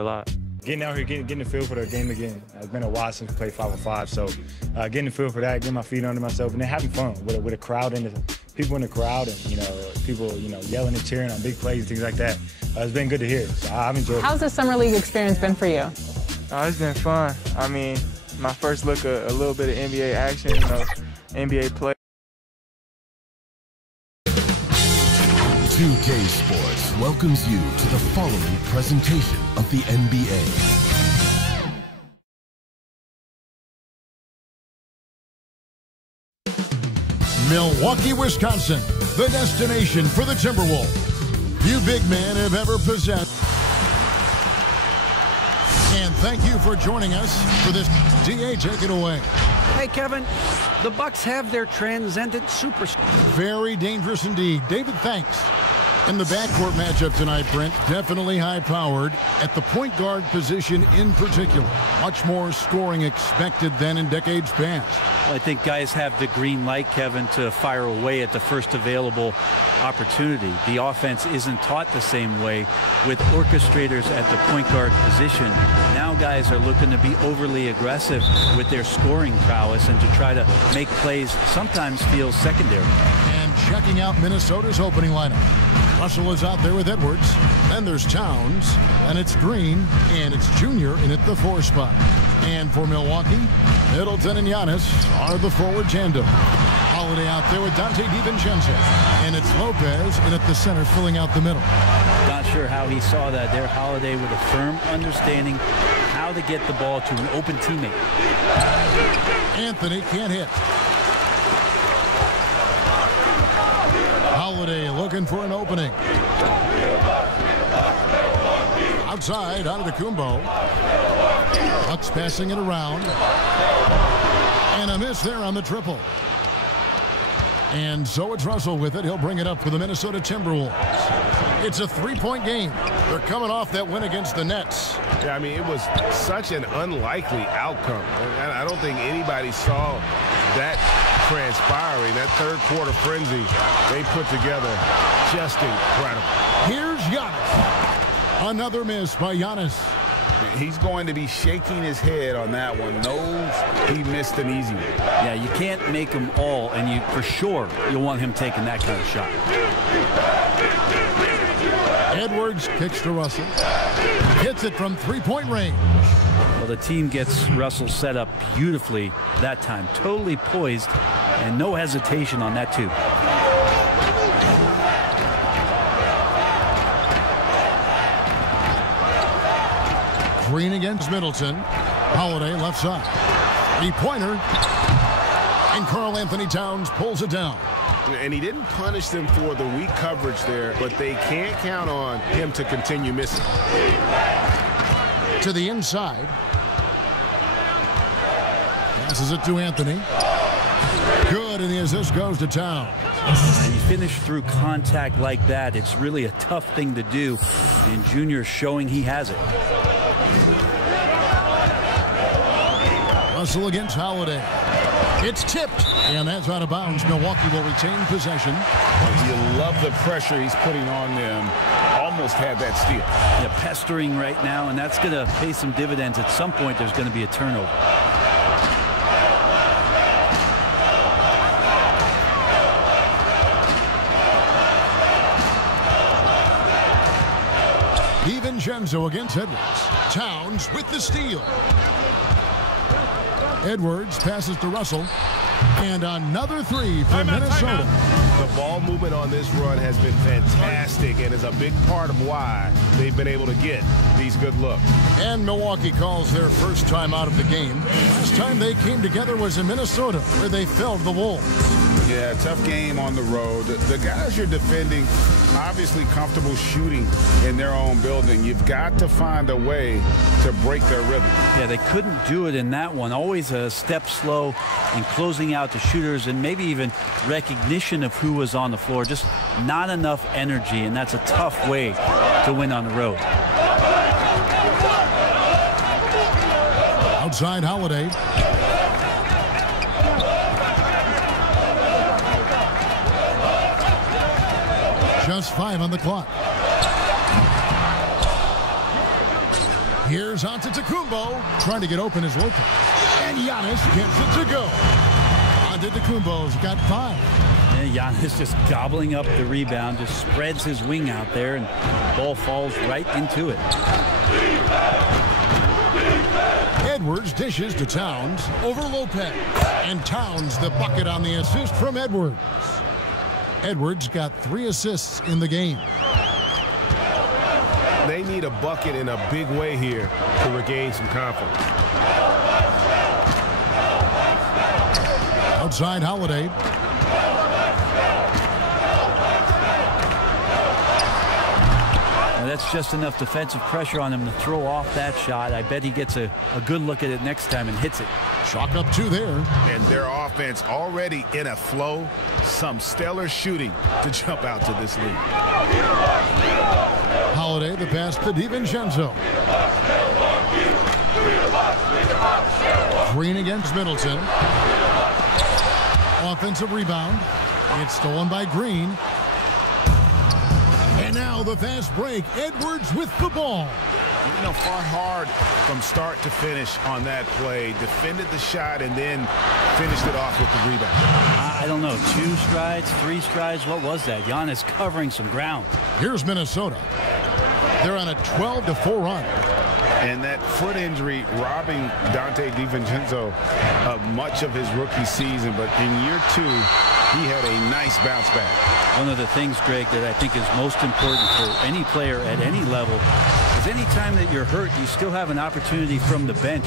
a lot. Getting out here, getting the feel for the game again. It's been a while since we played 5-on-5, so getting the feel for that, getting my feet under myself, and then having fun with a crowd and the people in the crowd, and people yelling and cheering on big plays and things like that. It's been good to hear. So I've enjoyed it. How's the summer league experience been for you? It's been fun. I mean, my first look at a little bit of NBA action, NBA play. 2K Sports welcomes you to the following presentation of the NBA. Milwaukee, Wisconsin, the destination for the Timberwolves. Few big men have ever possessed. And thank you for joining us for this. DA, take it away. Hey, Kevin, the Bucks have their transcendent superstar. Very dangerous indeed. David, thanks. In the backcourt matchup tonight, Brent, definitely high-powered at the point guard position in particular. Much more scoring expected than in decades past. Well, I think guys have the green light, Kevin, to fire away at the first available opportunity. The offense isn't taught the same way with orchestrators at the point guard position. Now guys are looking to be overly aggressive with their scoring prowess and to try to make plays sometimes feels secondary. And checking out Minnesota's opening lineup. Russell is out there with Edwards. Then there's Towns, and it's Green, and it's Junior in at the 4 spot. And for Milwaukee, Middleton and Giannis are the forward tandem. Holiday out there with Dante DiVincenzo, and it's Lopez in at the center filling out the middle. Not sure how he saw that there. Holiday with a firm understanding how to get the ball to an open teammate. Anthony can't hit. Holiday looking for an opening. Outside, Antetokounmpo. Bucks passing it around. And a miss there on the triple. And so it's Russell with it. He'll bring it up for the Minnesota Timberwolves. It's a 3-point game. They're coming off that win against the Nets. Yeah, I mean, it was such an unlikely outcome. And I don't think anybody saw that transpiring. That third quarter frenzy they put together, just incredible. Here's Giannis. Another miss by Giannis. He's going to be shaking his head on that one. Knows he missed an easy one. Yeah, you can't make them all, and you for sure you'll want him taking that kind of shot. Edwards kicks to Russell. Hits it from 3-point range. Well, the team gets Russell set up beautifully that time. Totally poised and no hesitation on that too. Green against Middleton. Holiday left side. 3-pointer. And Karl-Anthony Towns pulls it down. And he didn't punish them for the weak coverage there, but they can't count on him to continue missing. To the inside. Passes it to Anthony. Good, and the assist goes to Towns. And you finish through contact like that, it's really a tough thing to do, and Junior showing he has it. Russell against Holiday. It's tipped, and that's out of bounds. Milwaukee will retain possession. You love the pressure he's putting on them. Almost had that steal. Yeah, pestering right now, and that's going to pay some dividends. At some point, there's going to be a turnover. DiVincenzo against Edwards. Towns with the steal. Edwards passes to Russell. And another 3 for Minnesota. The ball movement on this run has been fantastic and is a big part of why they've been able to get these good looks. And Milwaukee calls their first time out of the game. Last time they came together was in Minnesota, where they felled the Wolves. Yeah, tough game on the road. The guys you're defending, obviously comfortable shooting in their own building. You've got to find a way to break their rhythm. Yeah, they couldn't do it in that one. Always a step slow in closing out the shooters and maybe even recognition of who was on the floor. Just not enough energy, and that's a tough way to win on the road. Outside Holiday. Just 5 on the clock. Here's Antetokounmpo trying to get open as Lopez. And Giannis gets it to go. Antetokounmpo's got 5. And Giannis just gobbling up the rebound, just spreads his wing out there, and the ball falls right into it. Edwards dishes to Towns over Lopez. And Towns the bucket on the assist from Edwards. Edwards got 3 assists in the game. They need a bucket in a big way here to regain some confidence. Outside Holiday. Now that's just enough defensive pressure on him to throw off that shot. I bet he gets a good look at it next time and hits it. Chalk up 2 there. And their offense already in a flow. Some stellar shooting to jump out to this lead. Holiday, the pass to DiVincenzo. Green against Middleton. Offensive rebound. It's stolen by Green. And now the fast break. Edwards with the ball. You know, fought hard from start to finish on that play. Defended the shot and then finished it off with the rebound. I don't know, 2 strides, 3 strides. What was that? Giannis covering some ground. Here's Minnesota. They're on a 12-4 run. And that foot injury robbing Donte DiVincenzo of much of his rookie season. But in year 2, he had a nice bounce back. One of the things, Greg, that I think is most important for any player at any level is any time that you're hurt, you still have an opportunity from the bench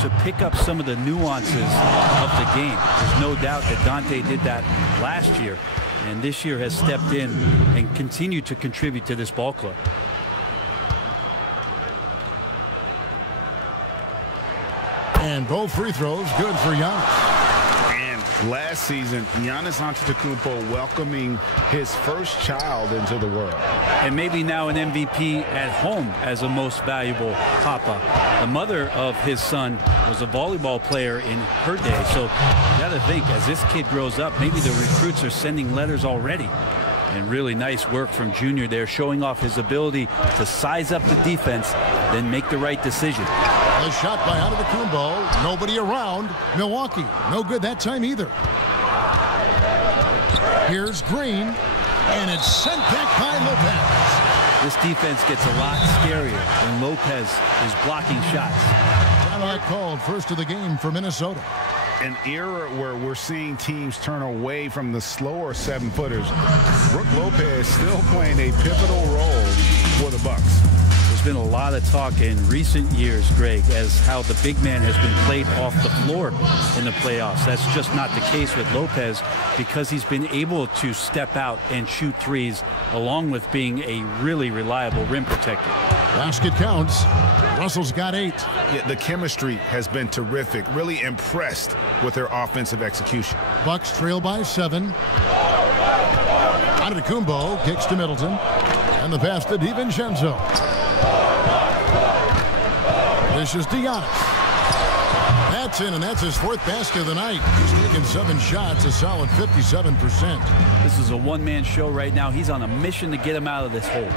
to pick up some of the nuances of the game. There's no doubt that Donte did that last year, and this year has stepped in and continued to contribute to this ball club. And both free throws good for Giannis. And last season, Giannis Antetokounmpo welcoming his first child into the world. And maybe now an MVP at home as a most valuable papa. The mother of his son was a volleyball player in her day. So you got to think, as this kid grows up, maybe the recruits are sending letters already. And really nice work from Junior there, showing off his ability to size up the defense, then make the right decision. A shot by Antetokounmpo. Nobody around. Milwaukee. No good that time either. Here's Green. And it's sent back by Lopez. This defense gets a lot scarier when Lopez is blocking shots. Timeout called, first of the game for Minnesota. An era where we're seeing teams turn away from the slower 7-footers. Brook Lopez still playing a pivotal role for the Bucks. There's been a lot of talk in recent years, Greg, as how the big man has been played off the floor in the playoffs. That's just not the case with Lopez because he's been able to step out and shoot threes along with being a really reliable rim protector. Basket counts. Russell's got 8. Yeah, the chemistry has been terrific. Really impressed with their offensive execution. Bucks trail by 7. Antetokounmpo kicks to Middleton. And the pass to DiVincenzo. This is Giannis. That's in, and that's his 4th basket of the night. He's taken 7 shots, a solid 57%. This is a one-man show right now. He's on a mission to get him out of this hole.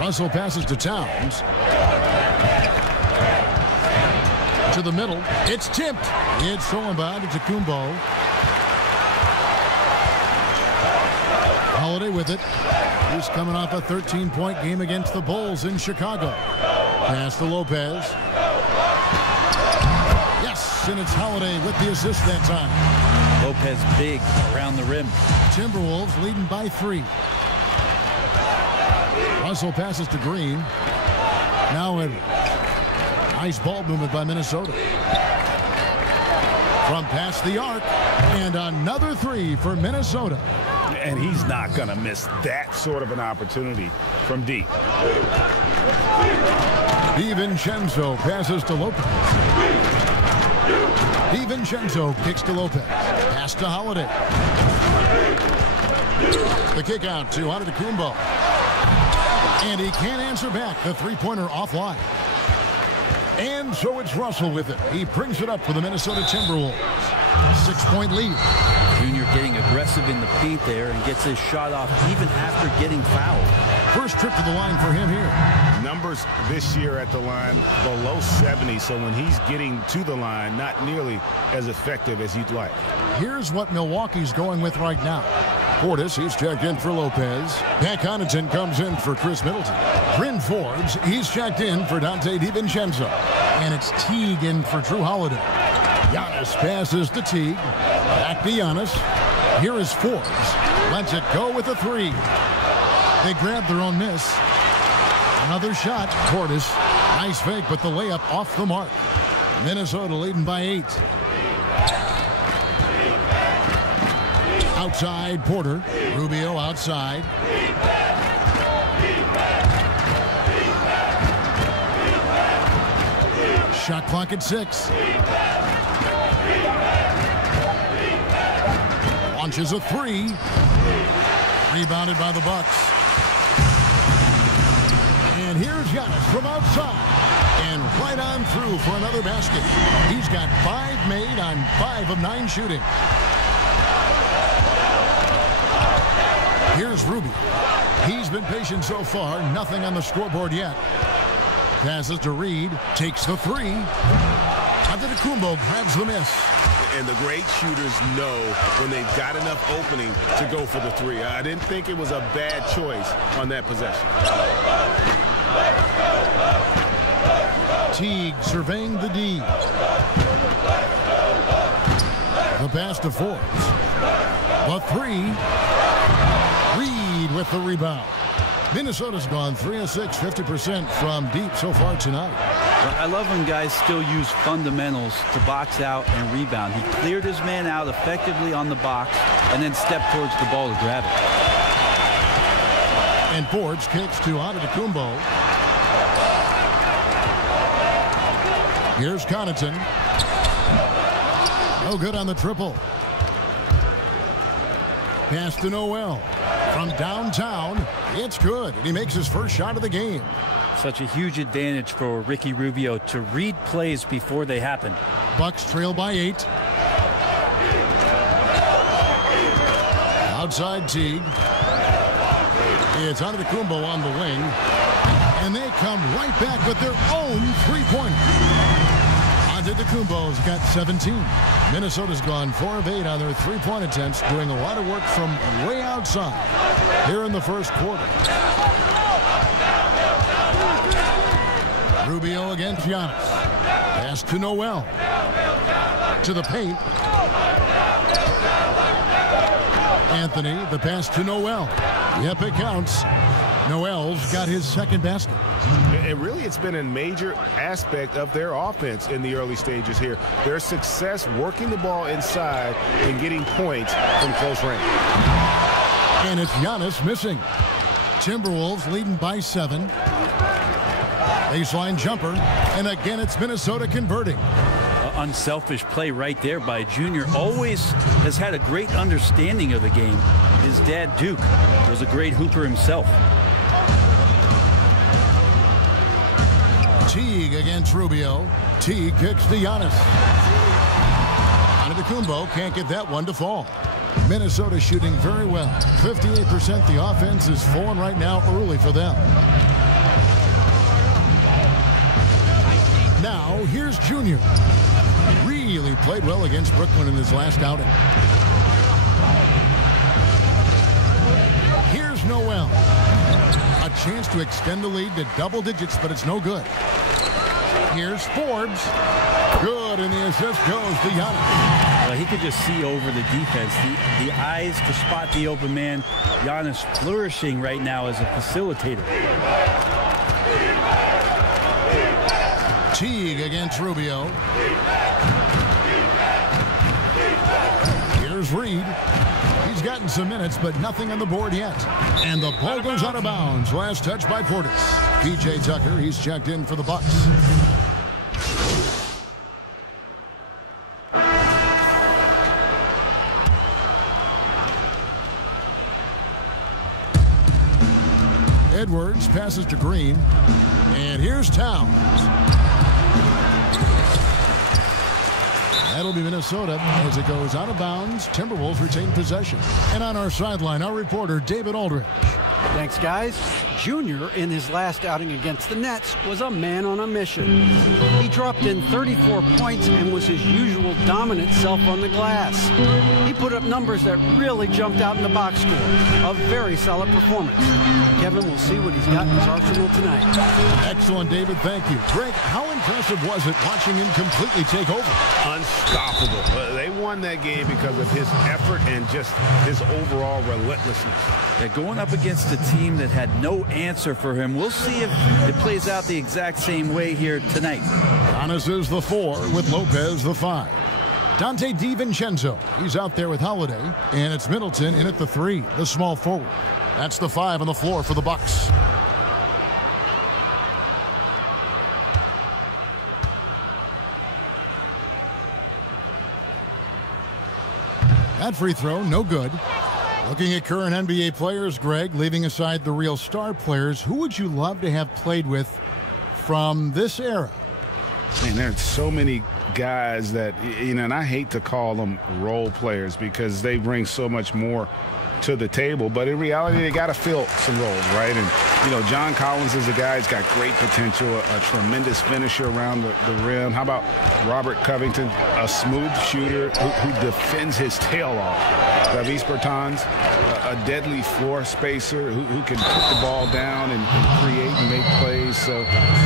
Russell passes to Towns. To the middle. It's tipped. It's thrown by Antetokounmpo. Holiday with it. He's coming off a 13-point game against the Bulls in Chicago. Pass to Lopez. Yes, and it's Holiday with the assist that time. Lopez big around the rim. Timberwolves leading by 3. Russell passes to Green. Now Edwards. Nice ball movement by Minnesota. From past the arc. And another 3 for Minnesota. And he's not going to miss that sort of an opportunity from deep. DiVincenzo passes to Lopez. DiVincenzo kicks to Lopez. Pass to Holiday. The kick out to Antetokounmpo. And he can't answer back. The three-pointer offline. And so it's Russell with it. He brings it up for the Minnesota Timberwolves. 6-point lead. Junior getting aggressive in the paint there and gets his shot off even after getting fouled. First trip to the line for him here. Numbers this year at the line below 70, so when he's getting to the line, not nearly as effective as you'd like. Here's what Milwaukee's going with right now. Portis, he's checked in for Lopez. Pat Connaughton comes in for Chris Middleton. Bryn Forbes, he's checked in for Dante DiVincenzo. And it's Teague in for Drew Holiday. Giannis passes to Teague. Back to Giannis. Here is Forbes. Lets it go with a three. They grab their own miss. Another shot. Portis. Nice fake, but the layup off the mark. Minnesota leading by 8. Outside, Porter. Rubio outside. Shot clock at 6. Launches a three. Rebounded by the Bucks. And here's Giannis from outside. And right on through for another basket. He's got 5 made on 5 of 9 shooting. Here's Rubio. He's been patient so far. Nothing on the scoreboard yet. Passes to Reed. Takes the three. Antetokounmpo grabs the miss. And the great shooters know when they've got enough opening to go for the three. I didn't think it was a bad choice on that possession. Teague surveying the D. The pass to Forbes. The three. Reed with the rebound. Minnesota's gone 3 of 6, 50% from deep so far tonight. I love when guys still use fundamentals to box out and rebound. He cleared his man out effectively on the box and then stepped towards the ball to grab it. And Forbes kicks to Antetokounmpo. Here's Connaughton. No good on the triple. Pass to Noel. From downtown, it's good. And he makes his first shot of the game. Such a huge advantage for Ricky Rubio to read plays before they happen. Bucks trail by 8. Outside Teague. It's Antetokounmpo on the wing. And they come right back with their own three-pointer. Antetokounmpo's got 17. Minnesota's gone 4 of 8 on their three-point attempts, doing a lot of work from way outside here in the first quarter. Rubio against Giannis. Pass to Noel. To the paint. Anthony, the pass to Noel. Yep, it counts. Noel's got his second basket. And really, it's been a major aspect of their offense in the early stages here. Their success working the ball inside and getting points from close range. And it's Giannis missing. Timberwolves leading by 7. Baseline jumper. And again, it's Minnesota converting. Unselfish play right there by Junior. Always has had a great understanding of the game. His dad, Duke, was a great hooper himself. Teague against Rubio. Teague kicks to Giannis. Antetokounmpo can't get that one to fall. Minnesota shooting very well. 58% the offense is falling right now early for them. Now, here's Junior. Really played well against Brooklyn in his last outing. Here's Noel. A chance to extend the lead to double digits, but it's no good. Here's Forbes. Good, and the assist goes to Giannis. Well, he could just see over the defense. The eyes to spot the open man. Giannis flourishing right now as a facilitator. Teague against Rubio. Here's Reed. He's gotten some minutes, but nothing on the board yet. And the ball goes out of bounds. Last touch by Portis. P.J. Tucker, he's checked in for the Bucks. Edwards passes to Green. And here's Towns. That'll be Minnesota as it goes out of bounds. Timberwolves retain possession. And on our sideline, our reporter, David Aldridge. Thanks, guys. Junior, in his last outing against the Nets, was a man on a mission. He dropped in 34 points and was his usual dominant self on the glass. He put up numbers that really jumped out in the box score. A very solid performance. Kevin will see what he's got in his arsenal tonight. Excellent, David. Thank you. Greg, how impressive was it watching him completely take over? Unstoppable. They won that game because of his effort and just his overall relentlessness. They're going up against a team that had no answer for him. We'll see if it plays out the exact same way here tonight. Giannis is the 4 with Lopez the 5. Dante DiVincenzo, he's out there with Holiday, and it's Middleton in at the 3, the small forward. That's the 5 on the floor for the Bucks. That free throw, no good. Looking at current NBA players, Greg, leaving aside the real star players, who would you love to have played with from this era? Man, there's so many guys that, you know, and I hate to call them role players because they bring so much more to the table, but in reality, they got to fill some roles, right? And, you know, John Collins is a guy who's got great potential, a tremendous finisher around the rim. How about Robert Covington, a smooth shooter who defends his tail off? Davis Bertans, a deadly floor spacer who can put the ball down and create and make plays. So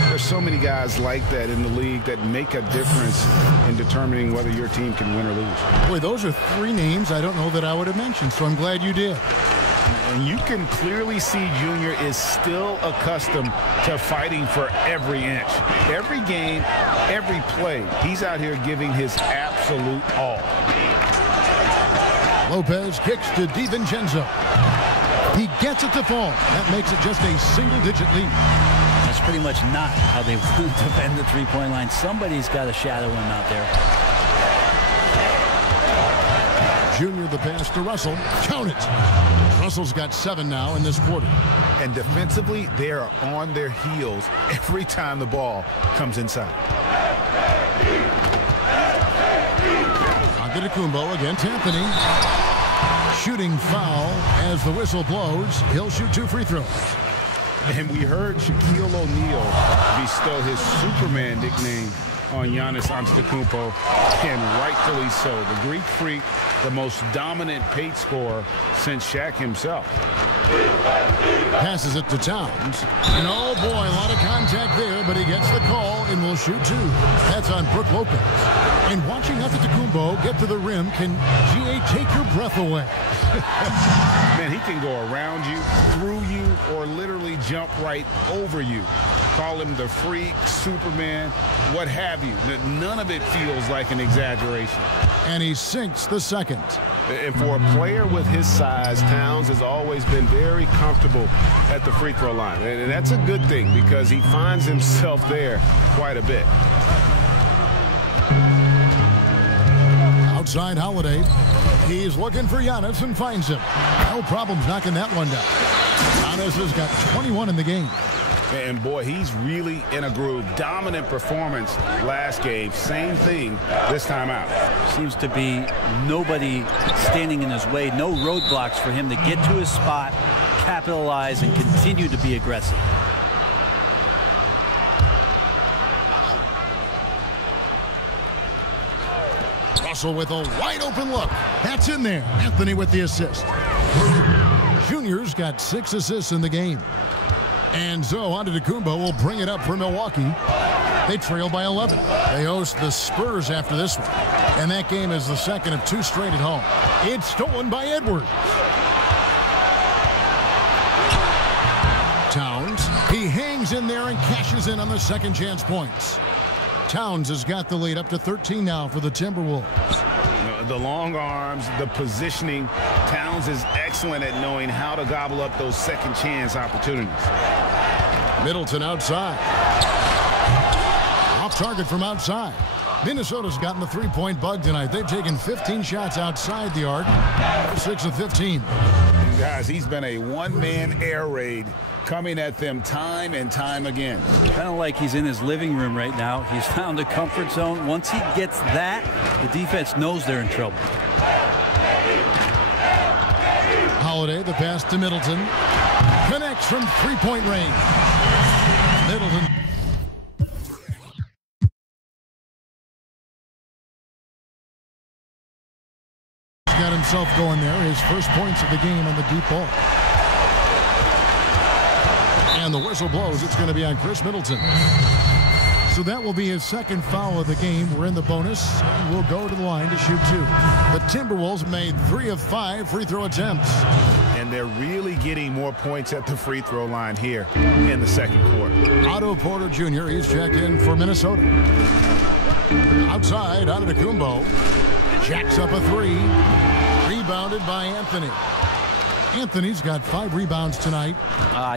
there's so many guys like that in the league that make a difference in determining whether your team can win or lose. Boy, those are 3 names I don't know that I would have mentioned, so I'm glad you did. And you can clearly see Junior is still accustomed to fighting for every inch. Every game, every play, he's out here giving his absolute all. Lopez kicks to DiVincenzo. He gets it to fall. That makes it just a single-digit lead. That's pretty much not how they want to defend the three-point line. Somebody's got to shadow him out there. Junior the pass to Russell. Count it. Russell's got 7 now in this quarter. And defensively, they are on their heels every time the ball comes inside. Antetokounmpo against Anthony. Shooting foul as the whistle blows. He'll shoot 2 free throws. And we heard Shaquille O'Neal bestow his Superman nickname on Giannis Antetokounmpo, and rightfully so. The Greek Freak, the most dominant paint scorer since Shaq himself. Passes it to Towns. And oh boy, a lot of contact there, but he gets the call and will shoot 2. That's on Brook Lopez. And watching Antetokounmpo get to the rim can, GA, take your breath away. Man, he can go around you, through you, or literally jump right over you. Call him the Freak, Superman, what have you. None of it feels like an exaggeration. And he sinks the second. And for a player with his size, Towns has always been very comfortable at the free throw line. And that's a good thing because he finds himself there quite a bit. Outside Holiday. He's looking for Giannis and finds him. No problems knocking that one down. Giannis has got 21 in the game. And boy, he's really in a groove. Dominant performance last game. Same thing this time out. Seems to be nobody standing in his way. No roadblocks for him to get to his spot, capitalize, and continue to be aggressive. Russell with a wide open look. That's in there. Anthony with the assist. Junior's got 6 assists in the game. And so Antetokounmpo will bring it up for Milwaukee. They trail by 11. They host the Spurs after this one. And that game is the second of 2 straight at home. It's stolen by Edwards. Towns, he hangs in there and cashes in on the second chance points. Towns has got the lead up to 13 now for the Timberwolves. The long arms, the positioning. Towns is excellent at knowing how to gobble up those second chance opportunities. Middleton outside. Off target from outside. Minnesota's gotten the 3-point bug tonight. They've taken 15 shots outside the arc. 6 of 15. Guys, he's been a one-man air raid coming at them time and time again. Kind of like he's in his living room right now. He's found a comfort zone. Once he gets that, the defense knows they're in trouble. Holiday, the pass to Middleton. connects from three-point range. Middleton. Got himself going there. His first points of the game on the deep ball. And the whistle blows. It's going to be on Chris Middleton. So that will be his second foul of the game. We're in the bonus, and we'll go to the line to shoot 2. The Timberwolves made 3 of 5 free throw attempts. And they're really getting more points at the free throw line here in the second quarter. Otto Porter Jr. He's checked in for Minnesota. Outside, Antetokounmpo jacks up a 3. Rebounded by Anthony. Anthony's got 5 rebounds tonight.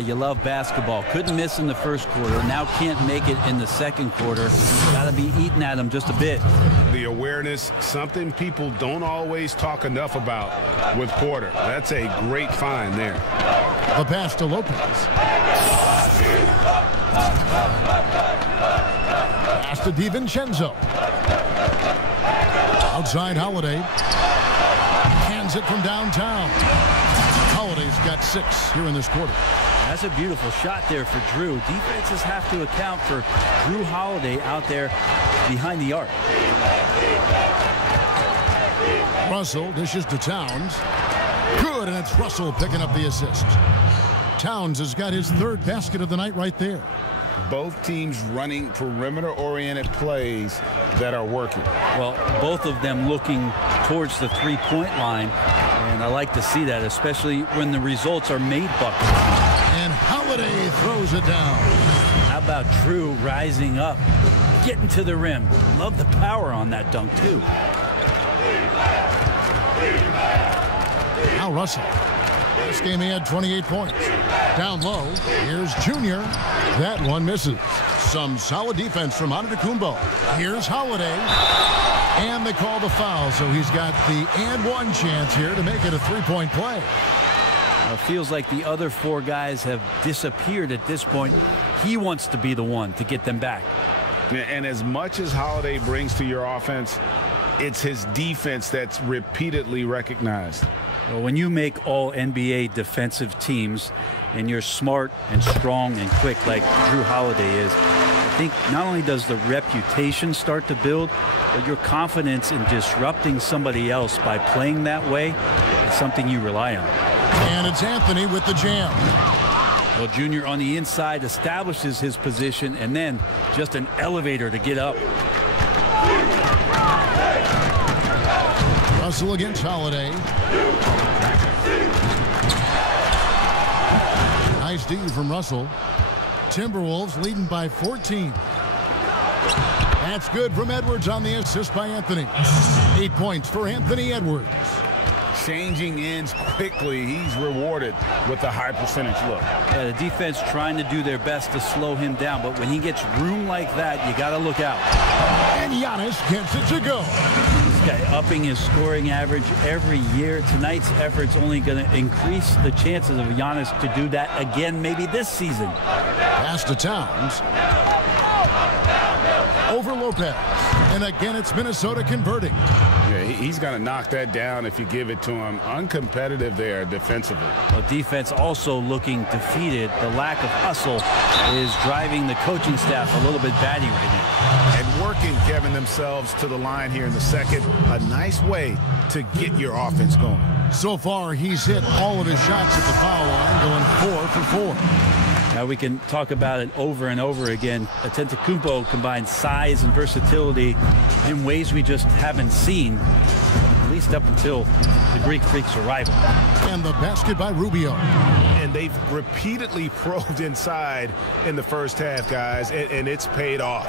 You love basketball. Couldn't miss in the first quarter. Now can't make it in the second quarter. Got to be eating at him just a bit. The awareness, something people don't always talk enough about with Porter. That's a great find there. The pass to Lopez. Pass to DiVincenzo. Outside Holiday. Hands it from downtown. Holiday's got 6 here in this quarter. That's a beautiful shot there for Drew. Defenses have to account for Drew Holiday out there behind the arc. Russell dishes to Towns. Good, and it's Russell picking up the assist. Towns has got his 3rd basket of the night right there. Both teams running perimeter-oriented plays that are working. Well, both of them looking towards the three-point line, and I like to see that, especially when the results are made buckets. And Holiday throws it down. How about Drew rising up, getting to the rim? Love the power on that dunk, too. Now Russell. This game he had 28 points. Down low, here's Junior. That one misses. Some solid defense from Antetokounmpo. Here's Holiday. And they call the foul, so he's got the and one chance here to make it a 3-point play. It feels like the other 4 guys have disappeared at this point. He wants to be the one to get them back. And as much as Holiday brings to your offense, it's his defense that's repeatedly recognized. Well, when you make all NBA defensive teams and you're smart and strong and quick like Drew Holiday is, I think not only does the reputation start to build, but your confidence in disrupting somebody else by playing that way is something you rely on. And it's Anthony with the jam. Well, Junior on the inside establishes his position, and then just an elevator to get up. Russell against Holiday. Nice D from Russell. Timberwolves leading by 14. That's good from Edwards on the assist by Anthony. 8 points for Anthony Edwards. Changing ends quickly. He's rewarded with a high percentage look. Yeah, the defense trying to do their best to slow him down, but when he gets room like that, you got to look out. And Giannis gets it to go. This guy upping his scoring average every year. Tonight's effort's only going to increase the chances of Giannis to do that again, maybe this season. Pass to Towns. Over Lopez. And again, it's Minnesota converting. Yeah, he's going to knock that down if you give it to him. Uncompetitive there defensively. Well, defense also looking defeated. The lack of hustle is driving the coaching staff a little bit batty right now. And working, Kevin, themselves to the line here in the second. A nice way to get your offense going. So far, he's hit all of his shots at the foul line, going 4 for 4. Now we can talk about it over and over again. Antetokounmpo combines size and versatility in ways we just haven't seen, at least up until the Greek Freak's arrival. And the basket by Rubio. And they've repeatedly probed inside in the first half, guys, and it's paid off.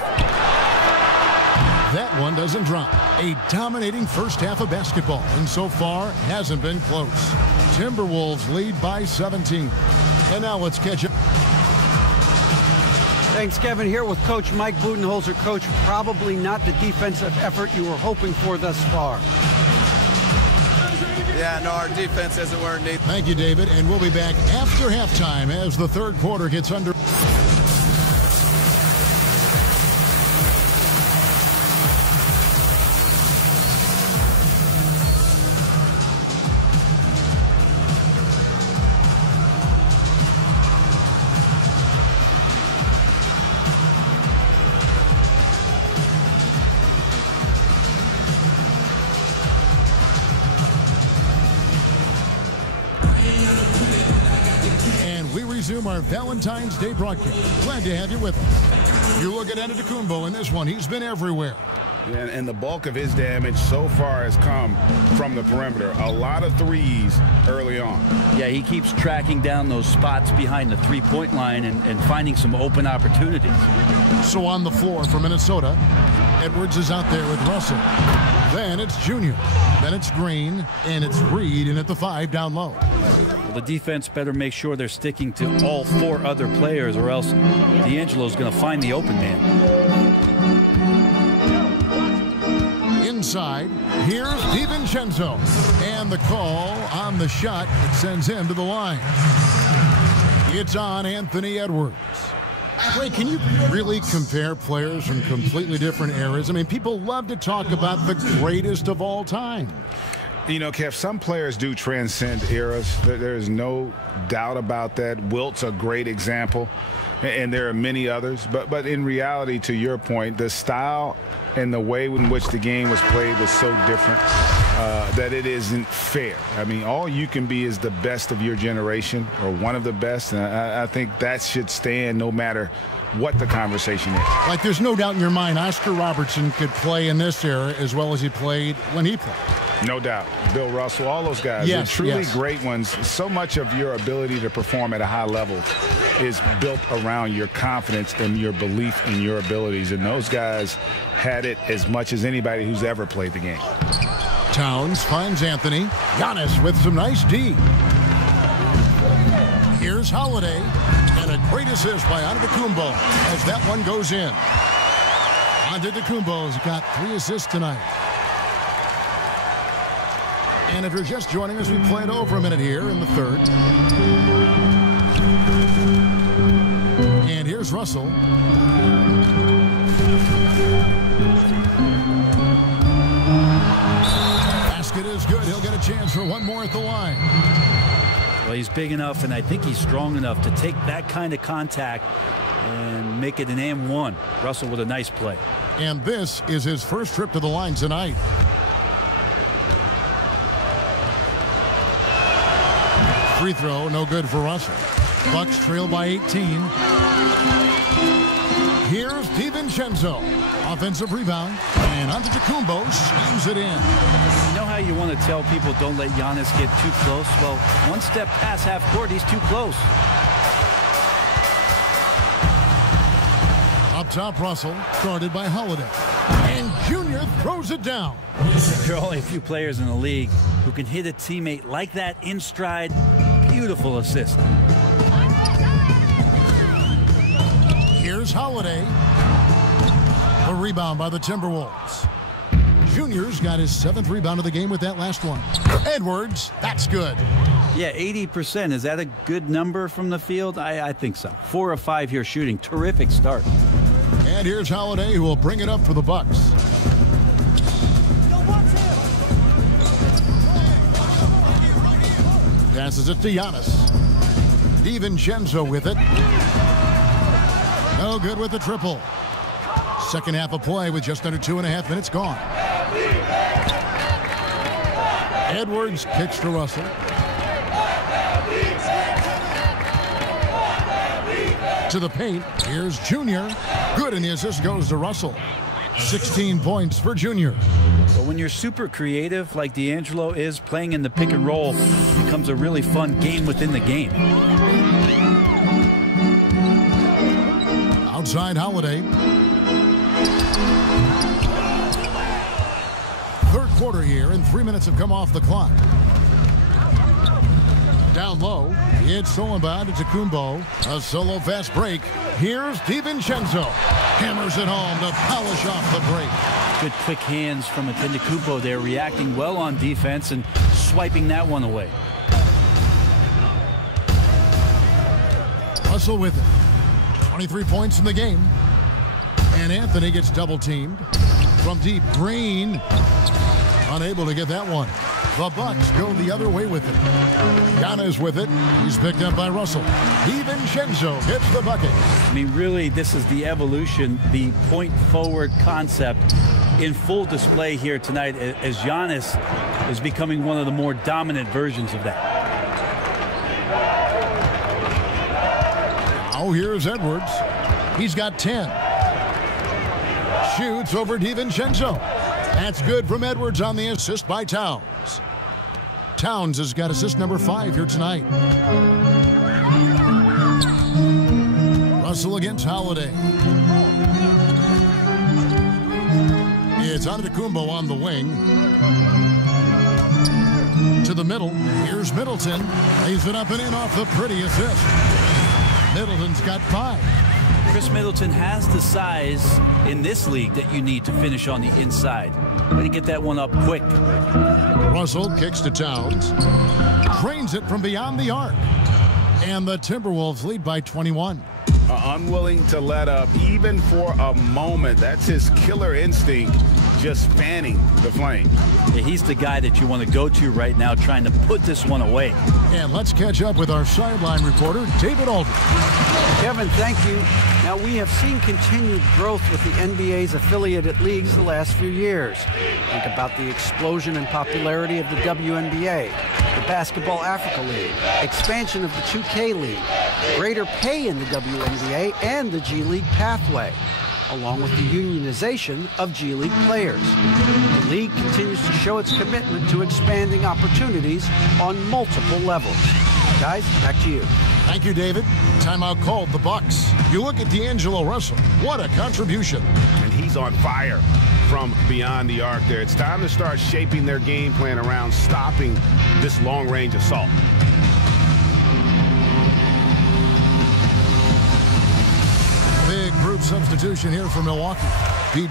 That one doesn't drop. A dominating first half of basketball, and so far hasn't been close. Timberwolves lead by 17. And now let's catch up. Thanks, Kevin. Here with Coach Mike Budenholzer. Coach, probably not the defensive effort you were hoping for thus far. Yeah, no, our defense isn't where it needs. Thank you, David. And we'll be back after halftime as the third quarter gets under. resume our Valentine's Day broadcast. Glad to have you with us. You look at Antetokounmpo in this one. He's been everywhere. And the bulk of his damage so far has come from the perimeter. A lot of threes early on. Yeah, he keeps tracking down those spots behind the three-point line and finding some open opportunities. So on the floor for Minnesota, Edwards is out there with Russell. Then it's Junior. Then it's Green. And it's Reed in at the 5 down low. Well, the defense better make sure they're sticking to all 4 other players, or else D'Angelo's going to find the open man. Inside, here's DiVincenzo. And the call on the shot that sends him to the line. It's on Anthony Edwards. Ray, can you really compare players from completely different eras? I mean, people love to talk about the greatest of all time. You know, Kev, some players do transcend eras. There's no doubt about that. Wilt's a great example, and there are many others. But in reality, to your point, the style and the way in which the game was played was so different that it isn't fair. I mean, all you can be is the best of your generation, or one of the best, and I think that should stand no matter what the conversation is. Like, there's no doubt in your mind Oscar Robertson could play in this era as well as he played when he played. No doubt. Bill Russell, all those guys. Yes, They're truly yes. great ones. So much of your ability to perform at a high level is built around your confidence and your belief in your abilities. And those guys had it as much as anybody who's ever played the game. Towns finds Anthony. Giannis with some nice D. Here's Holiday. And a great assist by Antetokounmpo as that one goes in. Antetokounmpo's got 3 assists tonight. And if you're just joining us, we play it over a minute here in the third. And here's Russell. Basket is good. He'll get a chance for one more at the line. Well, he's big enough, and I think he's strong enough to take that kind of contact and make it an and-one. Russell with a nice play. And this is his first trip to the line tonight. Free throw, no good for Russell. Bucks trail by 18. Here's DiVincenzo. Offensive rebound. And Antetokounmpo slams it in. You know how you want to tell people don't let Giannis get too close? Well, one step past half court, he's too close. Up top, Russell, guarded by Holiday. And Junior throws it down. There are only a few players in the league who can hit a teammate like that in stride. Beautiful assist. Here's Holiday. A rebound by the Timberwolves. Junior's got his 7th rebound of the game with that last one. Edwards, that's good. Yeah, 80%. Is that a good number from the field? I think so. 4 of 5 here shooting. Terrific start. And here's Holiday, who will bring it up for the Bucks. Passes it to Giannis. DiVincenzo with it. No good with the triple. Second half of play with just under 2.5 minutes gone. Edwards kicks to Russell. To the paint. Here's Junior. Good, and the assist goes to Russell. 16 points for Junior. But when you're super creative like D'Angelo is, playing in the pick and roll becomes a really fun game within the game. Outside Holiday. Third quarter here, and 3 minutes have come off the clock. Down low, it's Solomon to Antetokounmpo. A solo fast break. Here's DiVincenzo. Hammers it home to polish off the break. Good quick hands from Antetokounmpo there, reacting well on defense and swiping that one away. Russell with it. 23 points in the game. And Anthony gets double teamed. From deep, Green. Unable to get that one. The Bucks go the other way with it. Giannis with it. He's picked up by Russell. DiVincenzo hits the bucket. I mean, really, this is the evolution, the point forward concept in full display here tonight as Giannis is becoming one of the more dominant versions of that. Now here's Edwards. He's got 10. Shoots over DiVincenzo. That's good from Edwards on the assist by Towns. Towns has got assist number 5 here tonight. Russell against Holiday. It's Antetokounmpo on the wing. To the middle. Here's Middleton. Lays it up and in off the pretty assist. Middleton's got 5. Chris Middleton has the size in this league that you need to finish on the inside. Way to get that one up quick. Russell kicks to Towns. Drains it from beyond the arc. And the Timberwolves lead by 21. Unwilling to let up even for a moment. That's his killer instinct, just fanning the flame. Yeah, he's the guy that you want to go to right now, trying to put this one away. And let's catch up with our sideline reporter, David Aldridge. Kevin, thank you. Now, we have seen continued growth with the NBA's affiliated leagues the last few years. Think about the explosion in popularity of the WNBA, the Basketball Africa League, expansion of the 2K League, greater pay in the WNBA and the G League pathway, along with the unionization of G League players. The league continues to show its commitment to expanding opportunities on multiple levels. Guys, back to you. Thank you, David. Timeout called the Bucks. You look at D'Angelo Russell. What a contribution. And he's on fire from beyond the arc there. It's time to start shaping their game plan around stopping this long-range assault. Big group substitution here for Milwaukee. Pete.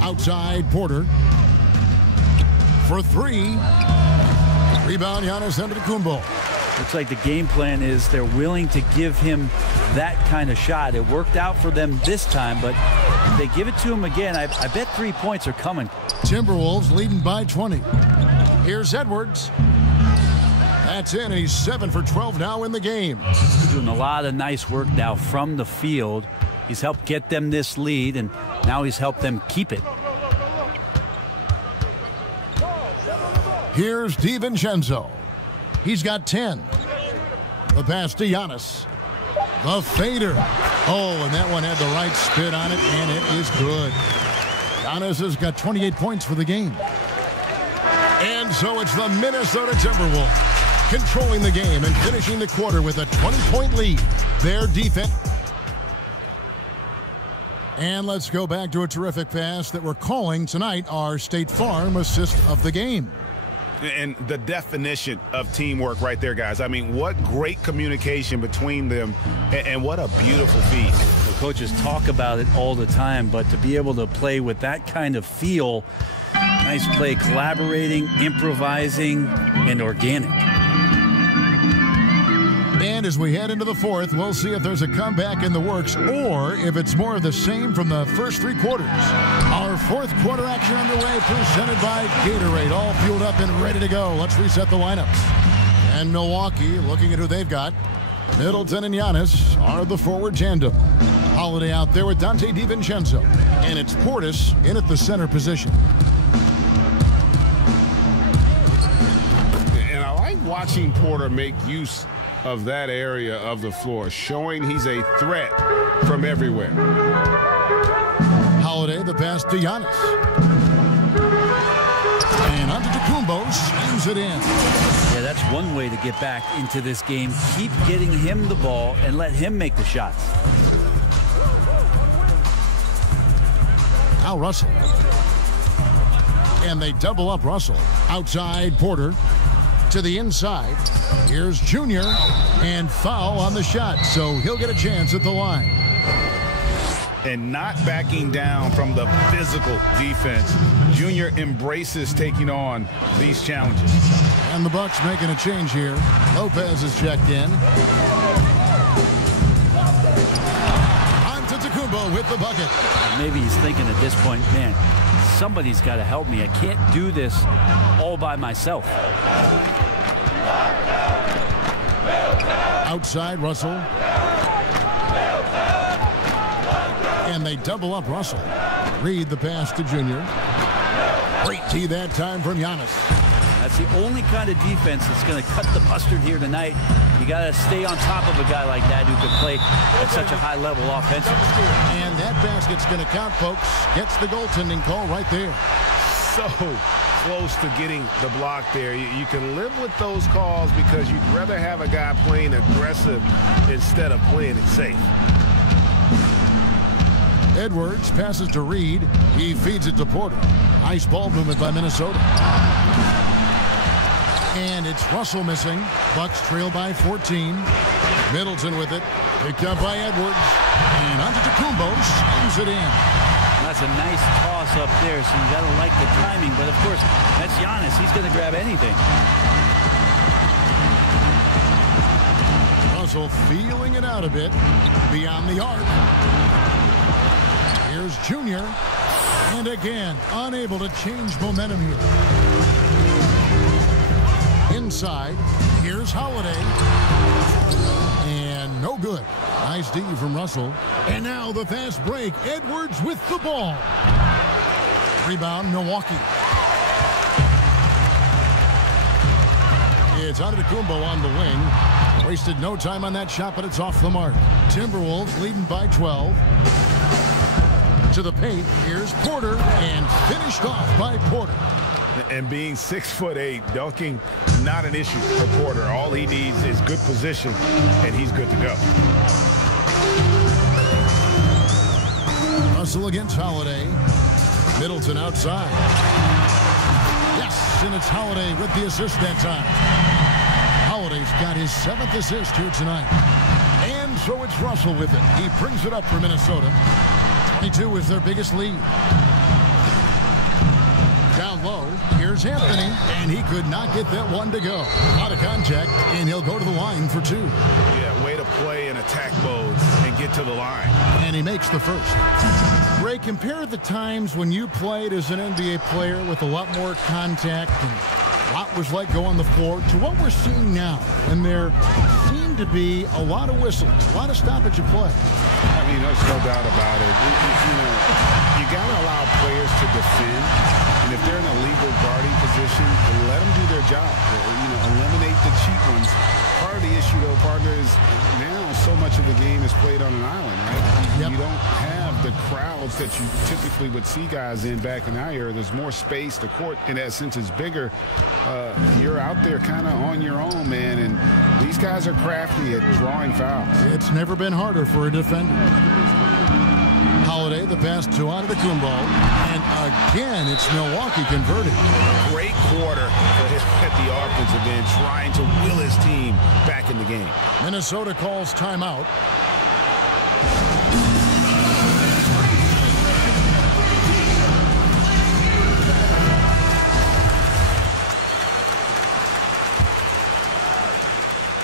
Outside, Porter. For 3. Rebound, Giannis Antetokounmpo. Looks like the game plan is they're willing to give him that kind of shot. It worked out for them this time, but if they give it to him again, I bet 3 points are coming. Timberwolves leading by 20. Here's Edwards. That's in, and he's 7 for 12 now in the game. He's doing a lot of nice work now from the field. He's helped get them this lead, and now he's helped them keep it. Here's DiVincenzo. He's got 10. The pass to Giannis. The fader. Oh, and that one had the right spin on it, and it is good. Giannis has got 28 points for the game. And so it's the Minnesota Timberwolves controlling the game and finishing the quarter with a 20-point lead. Their defense. And let's go back to a terrific pass that we're calling tonight our State Farm assist of the game. And the definition of teamwork right there, guys. I mean, what great communication between them, and what a beautiful feat. The coaches talk about it all the time, but to be able to play with that kind of feel, nice play, collaborating, improvising, and organic. And as we head into the fourth, we'll see if there's a comeback in the works or if it's more of the same from the first 3 quarters. Our fourth quarter action underway, presented by Gatorade, all fueled up and ready to go. Let's reset the lineups. And Milwaukee, looking at who they've got, Middleton and Giannis are the forward tandem. Holiday out there with Donte DiVincenzo. And it's Portis in at the center position. And I like watching Porter make use of that area of the floor, showing he's a threat from everywhere. Holiday, the pass to Giannis. And Antetokounmpo slams it in. Yeah, that's one way to get back into this game. Keep getting him the ball and let him make the shots. Now Russell. And they double up Russell. Outside, Porter. To the inside. Here's Junior, and foul on the shot, so he'll get a chance at the line. And not backing down from the physical defense. Junior embraces taking on these challenges. And the Bucks making a change here. Lopez is checked in. Antetokounmpo with the bucket. Maybe he's thinking at this point, man, somebody's got to help me. I can't do this all by myself. Outside, Russell. And they double up Russell. Reed the pass to Junior. Great tee that time from Giannis. That's the only kind of defense that's going to cut the mustard here tonight. You got to stay on top of a guy like that who can play at such a high level offensively. And that basket's going to count, folks. Gets the goaltending call right there. So close to getting the block there. You can live with those calls because you'd rather have a guy playing aggressive instead of playing it safe. Edwards passes to Reed. He feeds it to Porter. Nice ball movement by Minnesota. And it's Russell missing. Bucks trail by 14. Middleton with it. Picked up by Edwards. And Antetokounmpo slams it in. That's a nice toss up there, so you got to like the timing. But, of course, that's Giannis. He's going to grab anything. Russell feeling it out a bit. Beyond the arc. Here's Junior. And again, unable to change momentum here. Inside, here's Holiday. And no good. Nice D from Russell. And now the fast break. Edwards with the ball. Rebound, Milwaukee. It's Antetokounmpo on the wing. Wasted no time on that shot, but it's off the mark. Timberwolves leading by 12. To the paint, here's Porter, and finished off by Porter. And being 6'8", dunking, not an issue for Porter. All he needs is good position, and he's good to go. Russell against Holiday. Middleton outside. Yes, and it's Holiday with the assist that time. Holiday's got his 7th assist here tonight. And so it's Russell with it. He brings it up for Minnesota. 22 is their biggest lead. Down low, here's Anthony, and he could not get that one to go. A lot of contact, and he'll go to the line for 2. Yeah, way to play in attack mode and get to the line. And he makes the first. Ray, compare the times when you played as an NBA player with a lot more contact and a lot was let go on the floor to what we're seeing now, and there seem to be a lot of whistles, a lot of stoppage of play. I mean, there's no doubt about it. You got to allow players to defend, and if they're in a legal guarding position, let them do their job. Eliminate the cheap ones. Part of the issue, though, partner, is now so much of the game is played on an island, right? Yep. You don't have the crowds that you typically would see guys in back in our era. There's more space. The court, in that sense, is bigger. You're out there kind of on your own, man, and these guys are crafty at drawing fouls. It's never been harder for a defender. Holiday, the pass to Antetokounmpo, and again, it's Milwaukee converting. Great quarter at the offensive end, trying to will his team back in the game. Minnesota calls timeout.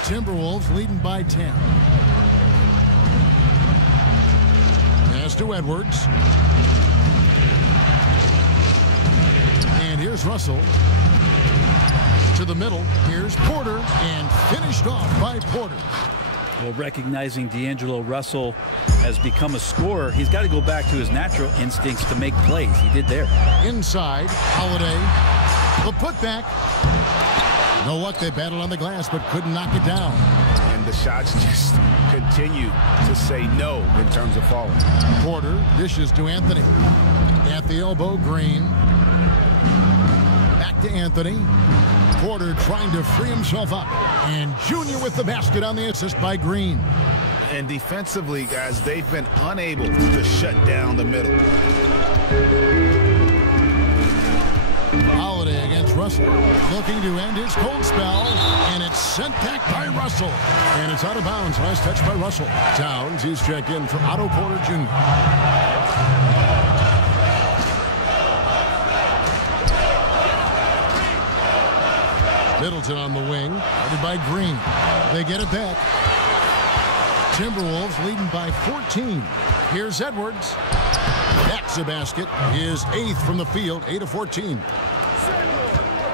Timberwolves leading by 10. Pass to Edwards. And here's Russell. To the middle. Here's Porter. And finished off by Porter. Well, recognizing D'Angelo Russell has become a scorer, he's got to go back to his natural instincts to make plays. He did there. Inside. Holiday. The putback. No luck. They battled on the glass, but couldn't knock it down. And the shots just continue to say no in terms of falling. Porter dishes to Anthony. At the elbow, Green. Back to Anthony. Porter trying to free himself up. And Junior with the basket on the assist by Green. And defensively, guys, they've been unable to shut down the middle. Holiday against Russell. Looking to end his cold spell. And it's sent back by Russell. And it's out of bounds. Last touch by Russell. Towns, he's checked in for Otto Porter Jr. Middleton on the wing. Guarded by Green. They get it back. Timberwolves leading by 14. Here's Edwards. That's a basket. His 8th from the field, 8 of 14.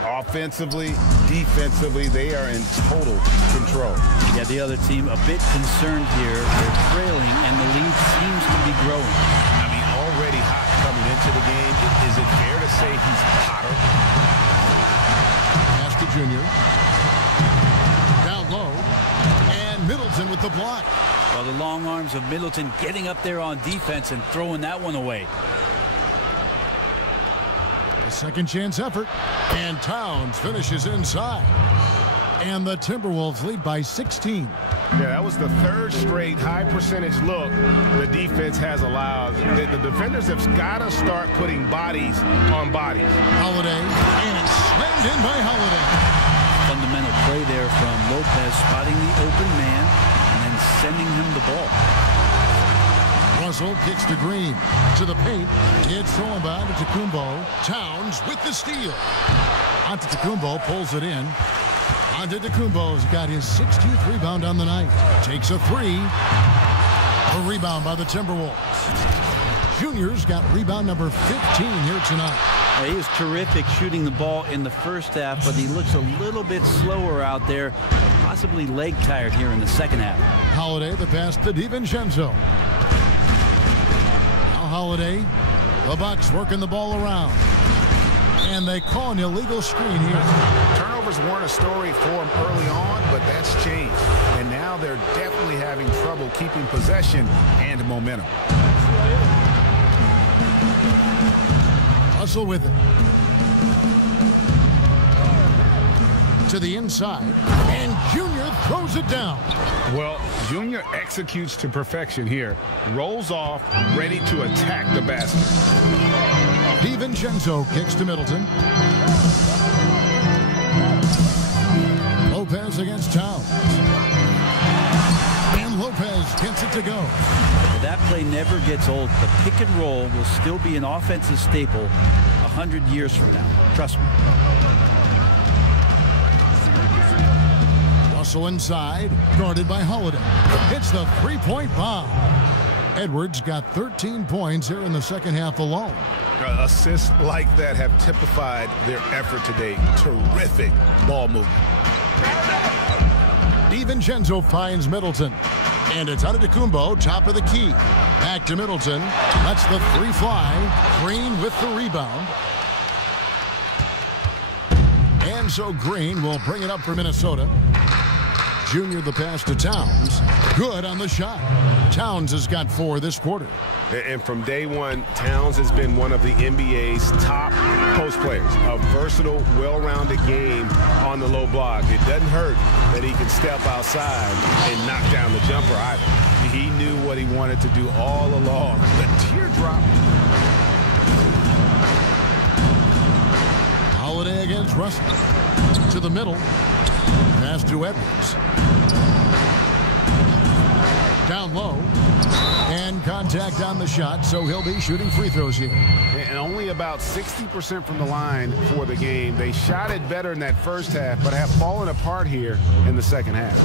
Offensively, defensively, they are in total control. Yeah, the other team a bit concerned here. They're trailing, and the lead seems to be growing. already hot coming into the game. Is it fair to say he's hotter? Pass to Junior. Down low. And Middleton with the block. Well, the long arms of Middleton getting up there on defense and throwing that one away. A second chance effort. And Towns finishes inside. And the Timberwolves lead by 16. Yeah, that was the third straight high percentage look the defense has allowed. The defenders have got to start putting bodies on bodies. Holiday, and it's slammed in by Holiday. Fundamental play there from Lopez, spotting the open man and then sending him the ball. Russell kicks to Green. To the paint. It's thrown by Antetokounmpo. Towns with the steal. Antetokounmpo pulls it in. Antetokounmpo's got his 16th rebound on the night. Takes a three. A rebound by the Timberwolves. Junior's got rebound number 15 here tonight. He was terrific shooting the ball in the first half, but he looks a little bit slower out there, possibly leg tired here in the second half. Holiday, the pass to DiVincenzo. Now Holiday, the Bucks working the ball around. And they call an illegal screen here. Turnovers weren't a story for them early on, but that's changed. And now they're definitely having trouble keeping possession and momentum. Russell with it. To the inside. And Junior throws it down. Well, Junior executes to perfection here. Rolls off, ready to attack the basket. DiVincenzo kicks to Middleton. Lopez against Towns. And Lopez gets it to go. That play never gets old. The pick and roll will still be an offensive staple 100 years from now. Trust me. Russell inside, guarded by Holiday. It's the three-point bomb. Edwards got 13 points here in the second half alone. Assists like that have typified their effort today. Terrific ball movement. DiVincenzo finds Middleton. And it's Antetokounmpo, top of the key. Back to Middleton. Lets the three fly. Green with the rebound. And so Green will bring it up for Minnesota. Junior the pass to Towns. Good on the shot. Towns has got 4 this quarter. And from day one, Towns has been one of the NBA's top post players. A versatile, well-rounded game on the low block. It doesn't hurt that he can step outside and knock down the jumper either. He knew what he wanted to do all along. The teardrop. Holiday against Russell. To the middle. Pass to Edwards. Down low. And contact on the shot, so he'll be shooting free throws here. And only about 60% from the line for the game. They shot it better in that first half, but have fallen apart here in the second half.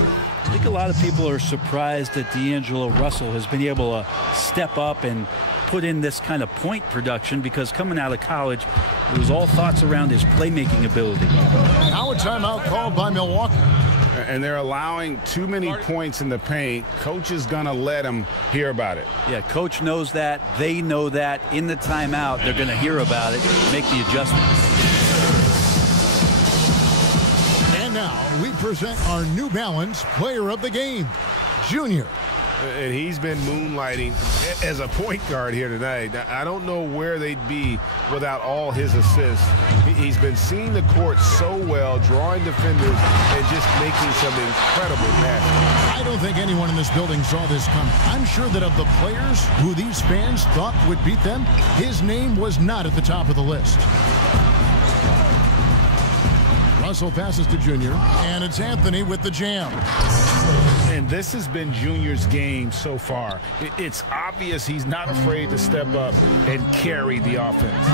I think a lot of people are surprised that D'Angelo Russell has been able to step up and put in this kind of point production, because coming out of college, it was all thoughts around his playmaking ability. Now a timeout called by Milwaukee. And they're allowing too many points in the paint. Coach is going to let them hear about it. Yeah, coach knows that. They know that. In the timeout, they're going to hear about it, make the adjustments. And now we present our New Balance Player of the Game, Junior. And he's been moonlighting as a point guard here tonight. I don't know where they'd be without all his assists. He's been seeing the court so well, drawing defenders, and just making some incredible passes. I don't think anyone in this building saw this coming. I'm sure that of the players who these fans thought would beat them, his name was not at the top of the list. Russell passes to Junior, and it's Anthony with the jam. And this has been Junior's game so far. It's obvious he's not afraid to step up and carry the offense.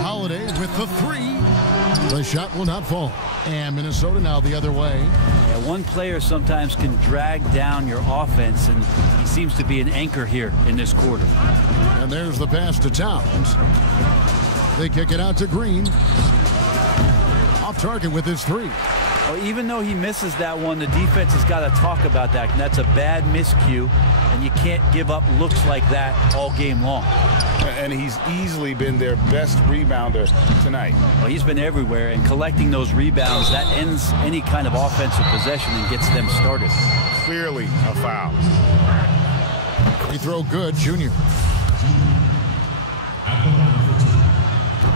Holiday with the three. The shot will not fall. And Minnesota now the other way. Yeah, one player sometimes can drag down your offense, and he seems to be an anchor here in this quarter. And there's the pass to Towns. They kick it out to Green. Off target with his three. Well, even though he misses that one, the defense has got to talk about that. And that's a bad miscue. and you can't give up looks like that all game long. And he's easily been their best rebounder tonight. Well, he's been everywhere, and collecting those rebounds, that ends any kind of offensive possession and gets them started. Clearly a foul. Free throw good, Junior.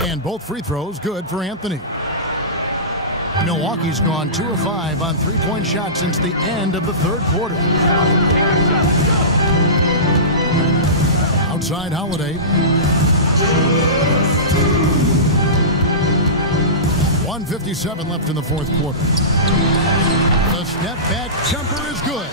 And both free throws good for Anthony. Milwaukee's gone 2 of 5 on three-point shots since the end of the third quarter. Outside Holiday. 1:57 left in the fourth quarter. The step back jumper is good.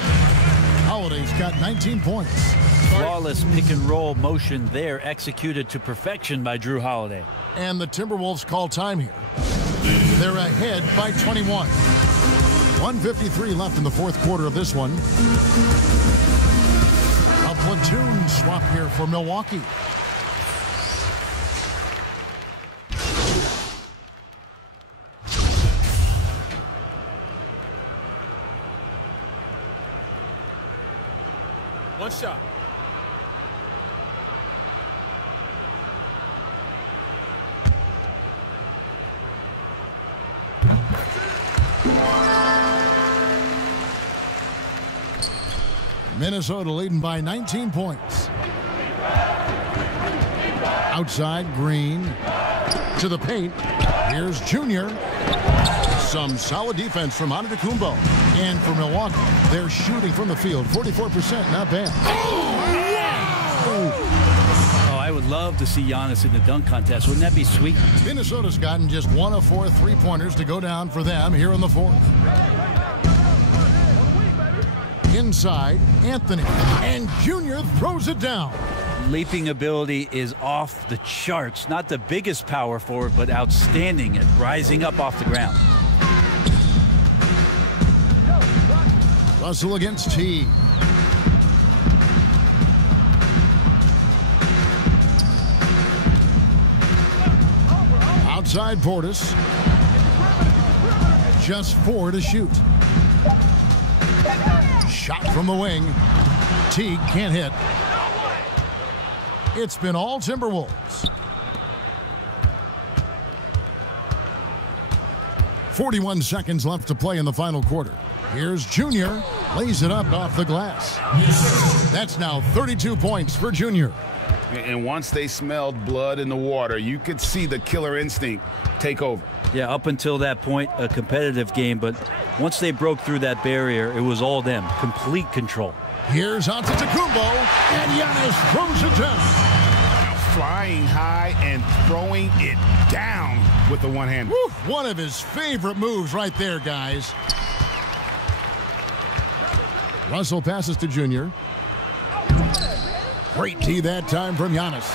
Holiday's got 19 points. Flawless pick and roll motion there, executed to perfection by Jrue Holiday. And the Timberwolves call time here. They're ahead by 21. 1:53 left in the fourth quarter of this one. A platoon swap here for Milwaukee. One shot. Minnesota leading by 19 points. Outside, Green to the paint. Here's Junior. Some solid defense from Antetokounmpo. And for Milwaukee, they're shooting from the field 44%, not bad. Oh, I would love to see Giannis in the dunk contest. Wouldn't that be sweet? Minnesota's gotten just 1 of 4 three-pointers to go down for them here in the fourth. Inside, Anthony, and Junior throws it down. Leaping ability is off the charts. Not the biggest power forward, but outstanding at rising up off the ground. Russell against T. Outside Portis. Just 4 to shoot. Shot from the wing. Teague can't hit. It's been all Timberwolves. 41 seconds left to play in the final quarter. Here's Junior. Lays it up off the glass. That's now 32 points for Junior. And once they smelled blood in the water, you could see the killer instinct take over. Yeah, up until that point, a competitive game, but once they broke through that barrier, it was all them. Complete control. Here's Antetokounmpo, and Giannis throws it down. Now flying high and throwing it down with the one-hand. One of his favorite moves right there, guys. Russell passes to Junior. Great D that time from Giannis.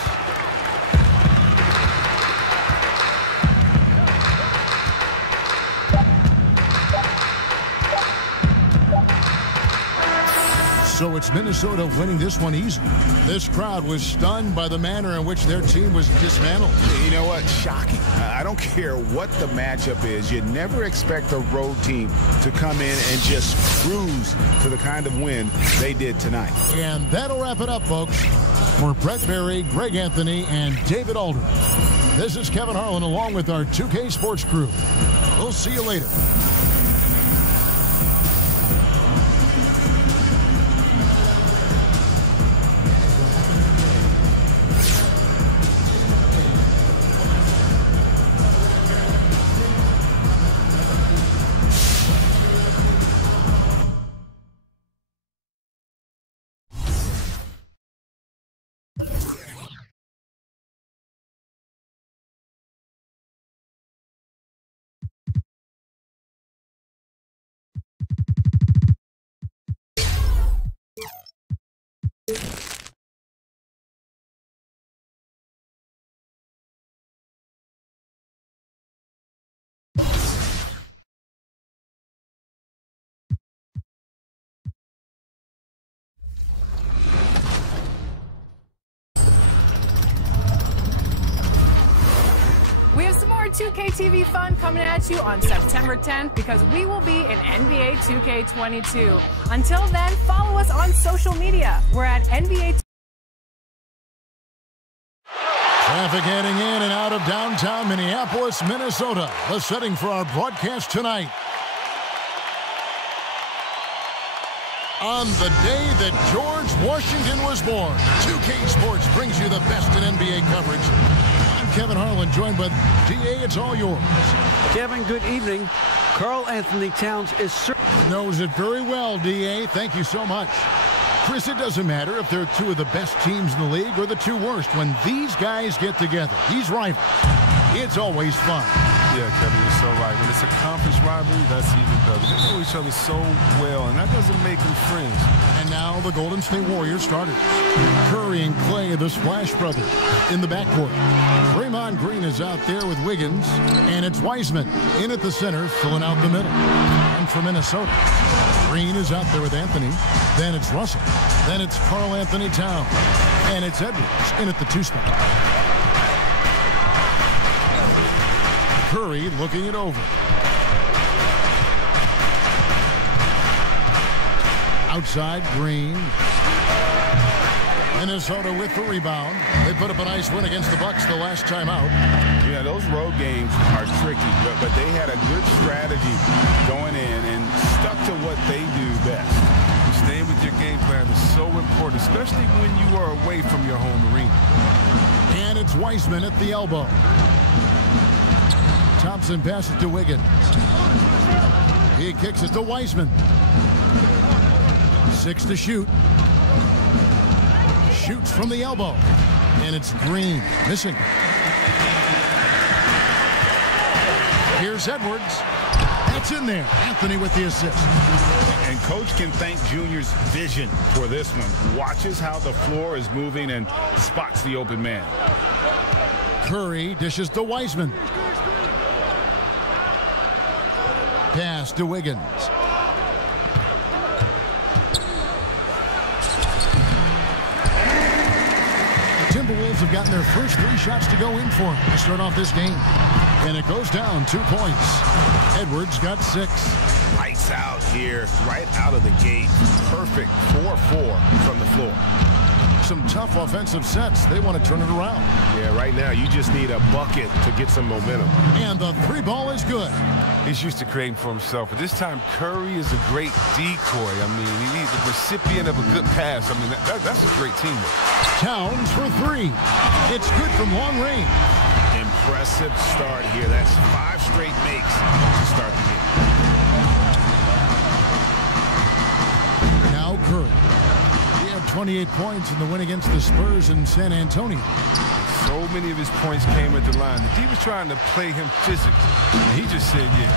So it's Minnesota winning this one easy. This crowd was stunned by the manner in which their team was dismantled. You know what? Shocking. I don't care what the matchup is. You never expect a road team to come in and just cruise to the kind of win they did tonight. And that'll wrap it up, folks. For Brett Berry, Greg Anthony, and David Aldridge, this is Kevin Harlan along with our 2K Sports crew. We'll see you later. 2K TV fun coming at you on September 10th because we will be in NBA 2K22. Until then, follow us on social media. We're at NBA. Traffic heading in and out of downtown Minneapolis, Minnesota. The setting for our broadcast tonight. On the day that George Washington was born, 2K Sports brings you the best in NBA coverage. I'm Kevin Harlan, joined by DA. It's all yours. Kevin, good evening. Karl-Anthony Towns is knows it very well, DA. Thank you so much. Chris, it doesn't matter if they're two of the best teams in the league or the two worst. When these guys get together, these rivals, it's always fun. Yeah, Kevin, you're so right. When it's a conference rivalry, that's even better. They know each other so well, and that doesn't make them friends. And now the Golden State Warriors starters. Curry and Clay, the Splash Brothers, in the backcourt. Draymond Green is out there with Wiggins, and it's Wiseman in at the center, filling out the middle. And for Minnesota, Green is out there with Anthony. Then it's Russell. Then it's Karl-Anthony Towns. And it's Edwards in at the 2 spot. Curry looking it over. Outside, Green. Minnesota with the rebound. They put up a nice win against the Bucks the last time out. Yeah, those road games are tricky, but they had a good strategy going in and stuck to what they do best. Staying with your game plan is so important, especially when you are away from your home arena. And it's Wiseman at the elbow. Thompson passes to Wiggins. He kicks it to Wiseman. 6 to shoot. Shoots from the elbow. And it's Green. Missing. Here's Edwards. That's in there. Anthony with the assist. And Coach can thank Junior's vision for this one. Watches how the floor is moving and spots the open man. Curry dishes to Wiseman. Pass to Wiggins. The Timberwolves have gotten their first 3 shots to go in for them to start off this game. And it goes down 2 points. Edwards got 6. Lights out here, right out of the gate. Perfect 4-4 from the floor. Some tough offensive sets. They want to turn it around. Yeah, right now you just need a bucket to get some momentum. And the 3 ball is good. He's used to creating for himself, but this time Curry is a great decoy. I mean, he's the recipient of a good pass. I mean, that's a great teamwork. Towns for 3. It's good from long range. Impressive start here. That's 5 straight makes to start the game. Now Curry. He had 28 points in the win against the Spurs in San Antonio. So many of his points came at the line. The D was trying to play him physically. And he just said, yeah,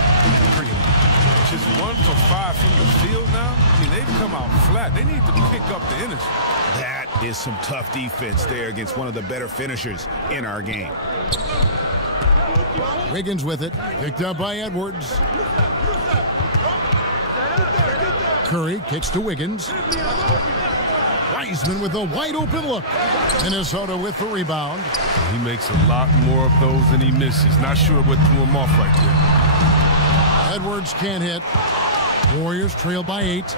pretty much. Just 1 for 5 from the field now. I mean, they've come out flat. They need to pick up the energy. That is some tough defense there against one of the better finishers in our game. Wiggins with it. Picked up by Edwards. Curry kicks to Wiggins. Wiseman with a wide open look. Minnesota with the rebound. He makes a lot more of those than he misses. Not sure what threw him off right there. Edwards can't hit. Warriors trail by 8.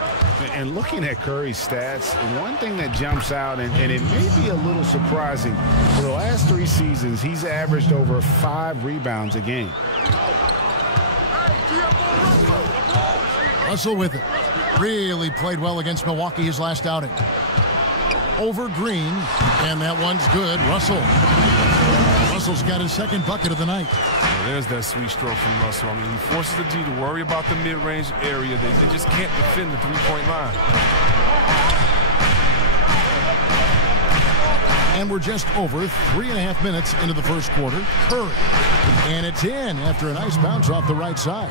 And looking at Curry's stats, one thing that jumps out, and it may be a little surprising, for the last 3 seasons, he's averaged over 5 rebounds a game. Russell with it. Really played well against Milwaukee his last outing. Over Green, and that one's good. Russell's got his 2nd bucket of the night. Yeah, there's that sweet stroke from Russell. I mean, he forces the D to worry about the mid-range area. They just can't defend the 3-point line. And we're just over 3.5 minutes into the first quarter. Curry. And it's in after a nice bounce off the right side.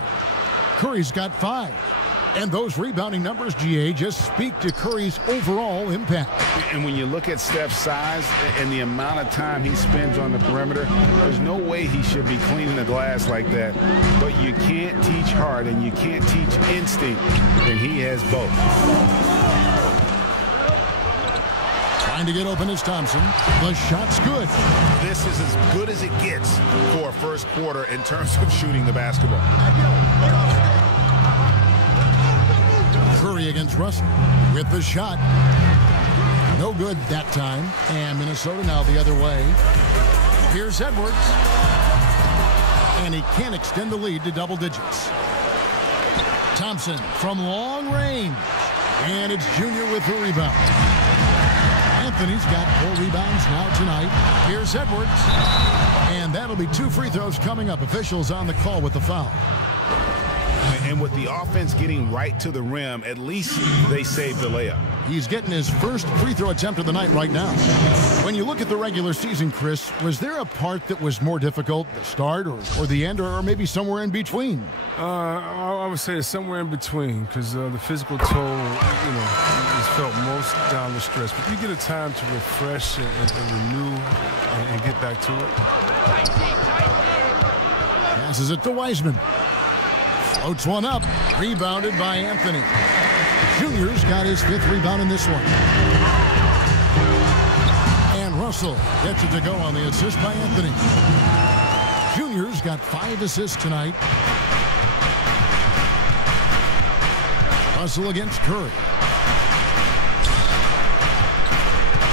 Curry's got 5. And those rebounding numbers, GA, just speak to Curry's overall impact. And when you look at Steph's size and the amount of time he spends on the perimeter, there's no way he should be cleaning the glass like that. But you can't teach heart and you can't teach instinct, and he has both. Trying to get open is Thompson. The shot's good. This is as good as it gets for a first quarter in terms of shooting the basketball. Curry against Russell with the shot. No good that time. And Minnesota now the other way. Here's Edwards. And he can't extend the lead to double digits. Thompson from long range. And it's Junior with the rebound. Anthony's got 4 rebounds now tonight. Here's Edwards. And that'll be 2 free throws coming up. Officials on the call with the foul. And with the offense getting right to the rim, at least they saved the layup. He's getting his first free throw attempt of the night right now. When you look at the regular season, Chris, was there a part that was more difficult, the start or the end, or maybe somewhere in between? I would say it's somewhere in between because the physical toll, is felt most down the stretch. But you get a time to refresh and renew and get back to it. Passes it to Wiseman. Floats one up. Rebounded by Anthony. Junior's got his 5th rebound in this one. And Russell gets it to go on the assist by Anthony. Junior's got 5 assists tonight. Russell against Curry.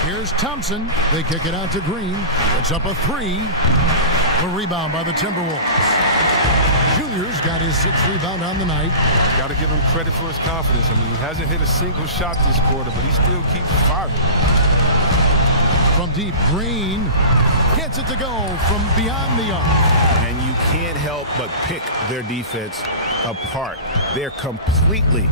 Here's Thompson. They kick it out to Green. It's up a 3. A rebound by the Timberwolves. Junior's got his 6th rebound on the night. Got to give him credit for his confidence. I mean, he hasn't hit a single shot this quarter, but he still keeps firing. From deep, Green gets it to go from beyond the arc. And you can't help but pick their defense apart. They're completely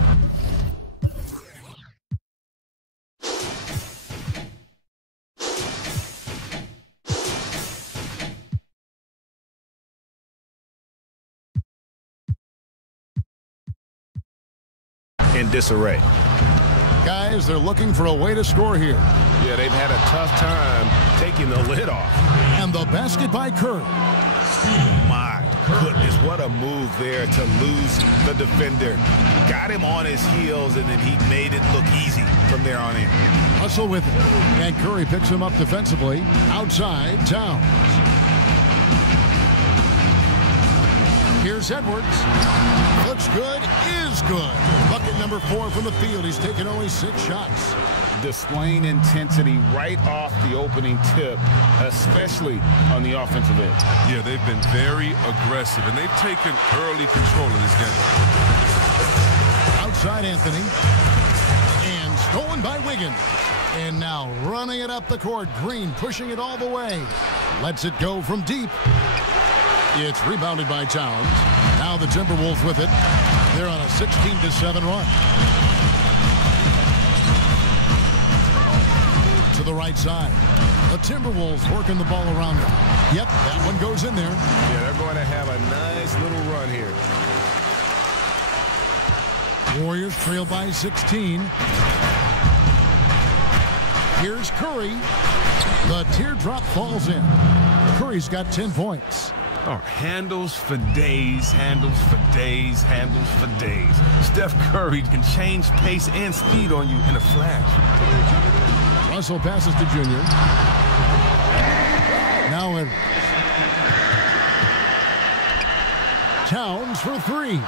in disarray. Guys, they're looking for a way to score here. Yeah, they've had a tough time taking the lid off. And the basket by Curry. My goodness, what a move there to lose the defender. Got him on his heels, and then he made it look easy from there on in. Russell with it. And Curry picks him up defensively. Outside, Towns. Here's Edwards. Looks good, is good. Bucket number 4 from the field. He's taken only 6 shots. Displaying intensity right off the opening tip, especially on the offensive end. Yeah, they've been very aggressive, and they've taken early control of this game. Outside Anthony. And stolen by Wiggins. And now running it up the court. Green pushing it all the way. Lets it go from deep. It's rebounded by Towns. Now the Timberwolves with it. They're on a 16-7 run. To the right side. The Timberwolves working the ball around them. Yep, that one goes in there. Yeah, they're going to have a nice little run here. Warriors trail by 16. Here's Curry. The teardrop falls in. Curry's got 10 points. Oh, handles for days, handles for days, handles for days. Steph Curry can change pace and speed on you in a flash. Russell passes to Junior. Now Edwards. Towns for 3.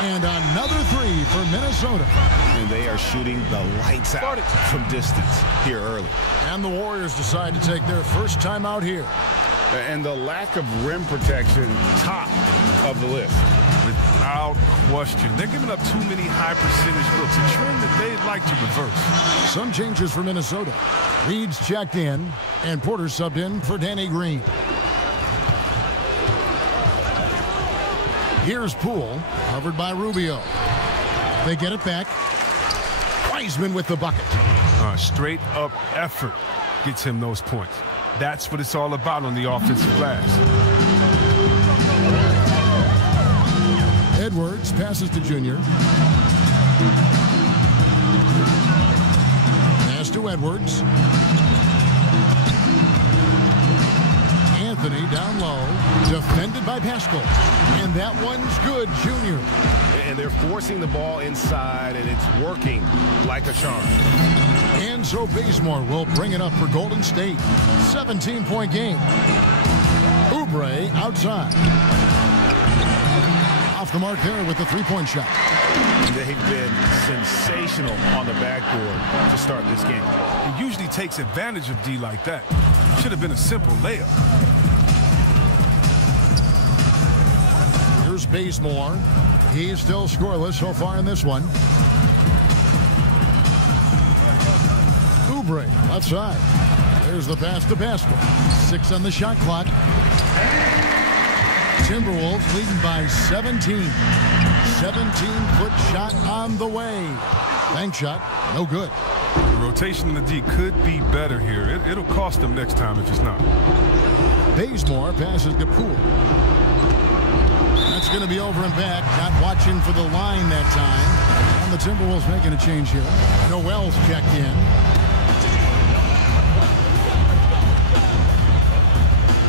And another 3 for Minnesota. And they are shooting the lights out from distance here early. And the Warriors decide to take their first time out here. And the lack of rim protection, top of the list. Without question. They're giving up too many high percentage looks, a trend that they'd like to reverse. Some changes for Minnesota. Reed's checked in, and Porter subbed in for Danny Green. Here's Poole, covered by Rubio. They get it back. Wiseman with the bucket. Straight up effort gets him those points. That's what it's all about on the offensive glass. Edwards passes to Junior. Pass to Edwards. Anthony down low, defended by Pascal. And that one's good, Junior. And they're forcing the ball inside, and it's working like a charm. And so Bazemore will bring it up for Golden State. 17-point game. Oubre outside. Off the mark there with the three-point shot. They've been sensational on the backboard to start this game. He usually takes advantage of D like that. Should have been a simple layup. Here's Bazemore. He's still scoreless so far in this one. Oubre outside. There's the pass to Pascal. 6 on the shot clock. Timberwolves leading by 17. 17-foot shot on the way. Bank shot, no good. The rotation in the D could be better here. It'll cost them next time if it's not. Bazemore passes to Poole. That's going to be over and back. Not watching for the line that time. And the Timberwolves making a change here. Noel's checked in.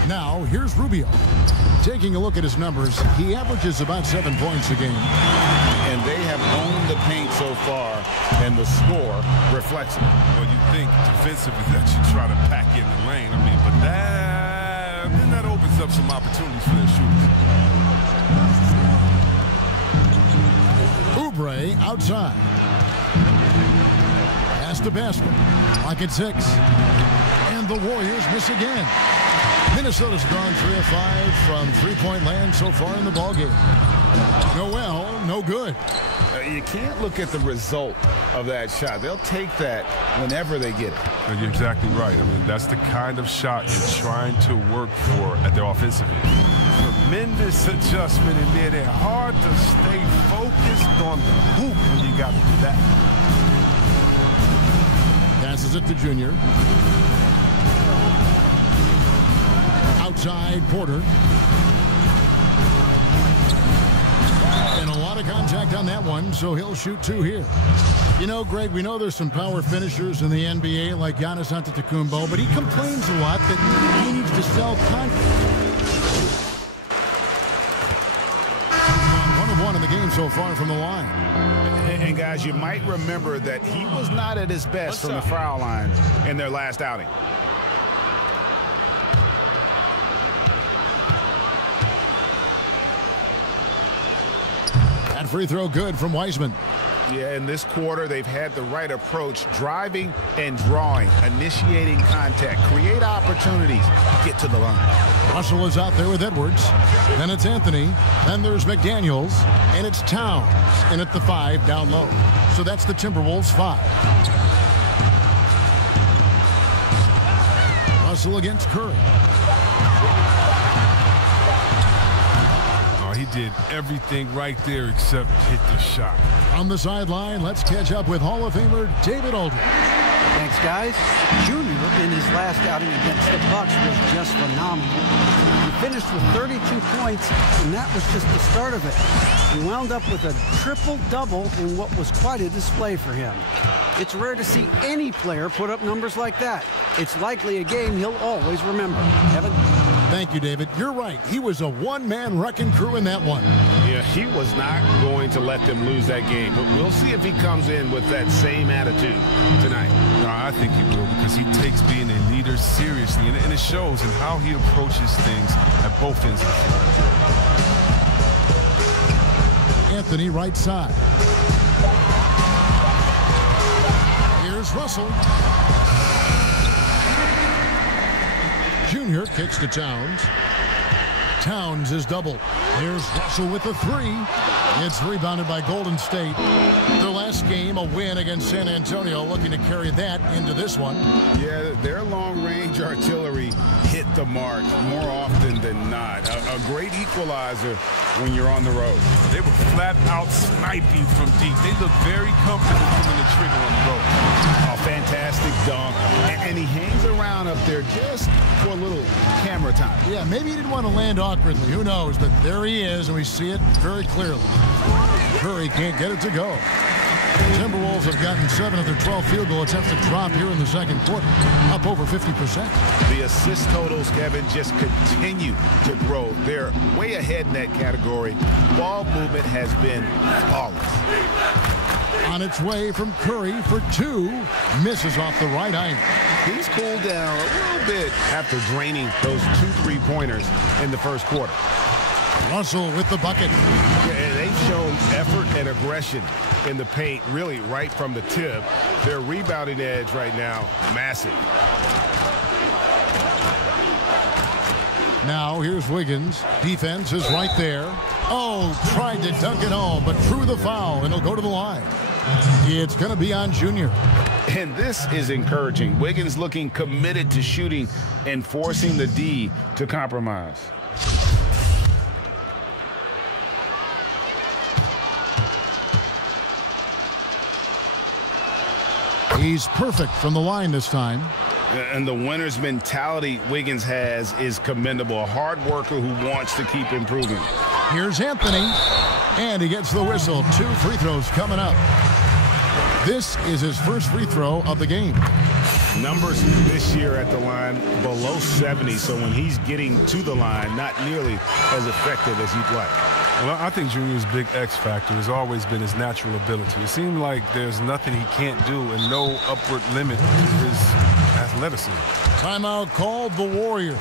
Now, here's Rubio. Taking a look at his numbers, he averages about 7 points a game. And they have owned the paint so far, and the score reflects it. Well, you think defensively that you try to pack in the lane. I mean, but that opens up some opportunities for their shooters. Oubre outside. Pass to Pascal. Clock at 6. And the Warriors miss again. Minnesota's gone 3 of 5 from three-point land so far in the ballgame. Noel, no good. You can't look at the result of that shot. They'll take that whenever they get it. You're exactly right. I mean, that's the kind of shot you're trying to work for at their offensive end. Tremendous adjustment in there. They're hard to stay focused on the hoop when you got to do that. Passes it to Junior. Outside Porter. And a lot of contact on that one, so he'll shoot 2 here. You know, Greg, we know there's some power finishers in the NBA like Giannis Antetokounmpo, but he complains a lot that he needs to sell confidence. 1 of 1 in the game so far from the line. And guys, you might remember that he was not at his best from the foul line in their last outing. That free throw good from Wiseman. Yeah, in this quarter, they've had the right approach, driving and drawing, initiating contact, create opportunities, get to the line. Russell is out there with Edwards. Then it's Anthony. Then there's McDaniels. And it's Towns in at the 5 down low. So that's the Timberwolves 5. Russell against Curry. He did everything right there except hit the shot. On the sideline, let's catch up with Hall of Famer David Aldridge. Thanks, guys. Junior, in his last outing against the Bucks, was just phenomenal. He finished with 32 points, and that was just the start of it. He wound up with a triple-double in what was quite a display for him. It's rare to see any player put up numbers like that. It's likely a game he'll always remember. Kevin? Thank you, David. You're right. He was a one-man wrecking crew in that one. Yeah, he was not going to let them lose that game. But we'll see if he comes in with that same attitude tonight. No, I think he will, because he takes being a leader seriously, and it shows in how he approaches things at both ends of the floor. Anthony right side. Here's Russell. Junior kicks to Towns. Towns is doubled. Here's Russell with the 3. It's rebounded by Golden State. Their last game, a win against San Antonio, looking to carry that into this one. Yeah, their long-range artillery hit the mark more often than not. A great equalizer when you're on the road. They were flat out sniping from deep. They look very comfortable pulling the trigger on the road. A fantastic dunk. And he hangs around up there just for a little camera time. Yeah, maybe he didn't want to land awkwardly. Who knows? But there he is, and we see it very clearly. Curry can't get it to go. Timberwolves have gotten 7 of their 12 field goal attempts to drop here in the second quarter, up over 50%. The assist totals, Kevin, just continue to grow. They're way ahead in that category. Ball movement has been flawless. On its way from Curry for 2. Misses off the right iron. He's cooled down a little bit after draining those 2 3-pointers in the first quarter. Russell with the bucket. Yeah, they've shown effort and aggression in the paint, really right from the tip. Their rebounding edge right now, massive. Now here's Wiggins. Defense is right there. Oh, tried to dunk it home, but drew the foul, and he'll go to the line. It's going to be on Junior. And this is encouraging. Wiggins looking committed to shooting and forcing the D to compromise. He's perfect from the line this time. And the winner's mentality Wiggins has is commendable. A hard worker who wants to keep improving. Here's Anthony, and he gets the whistle. 2 free throws coming up. This is his first free throw of the game. Numbers this year at the line below 70, so when he's getting to the line, not nearly as effective as you'd like. Well, I think Junior's big X factor has always been his natural ability. It seems like there's nothing he can't do and no upward limit to his athleticism. Timeout called the Warriors.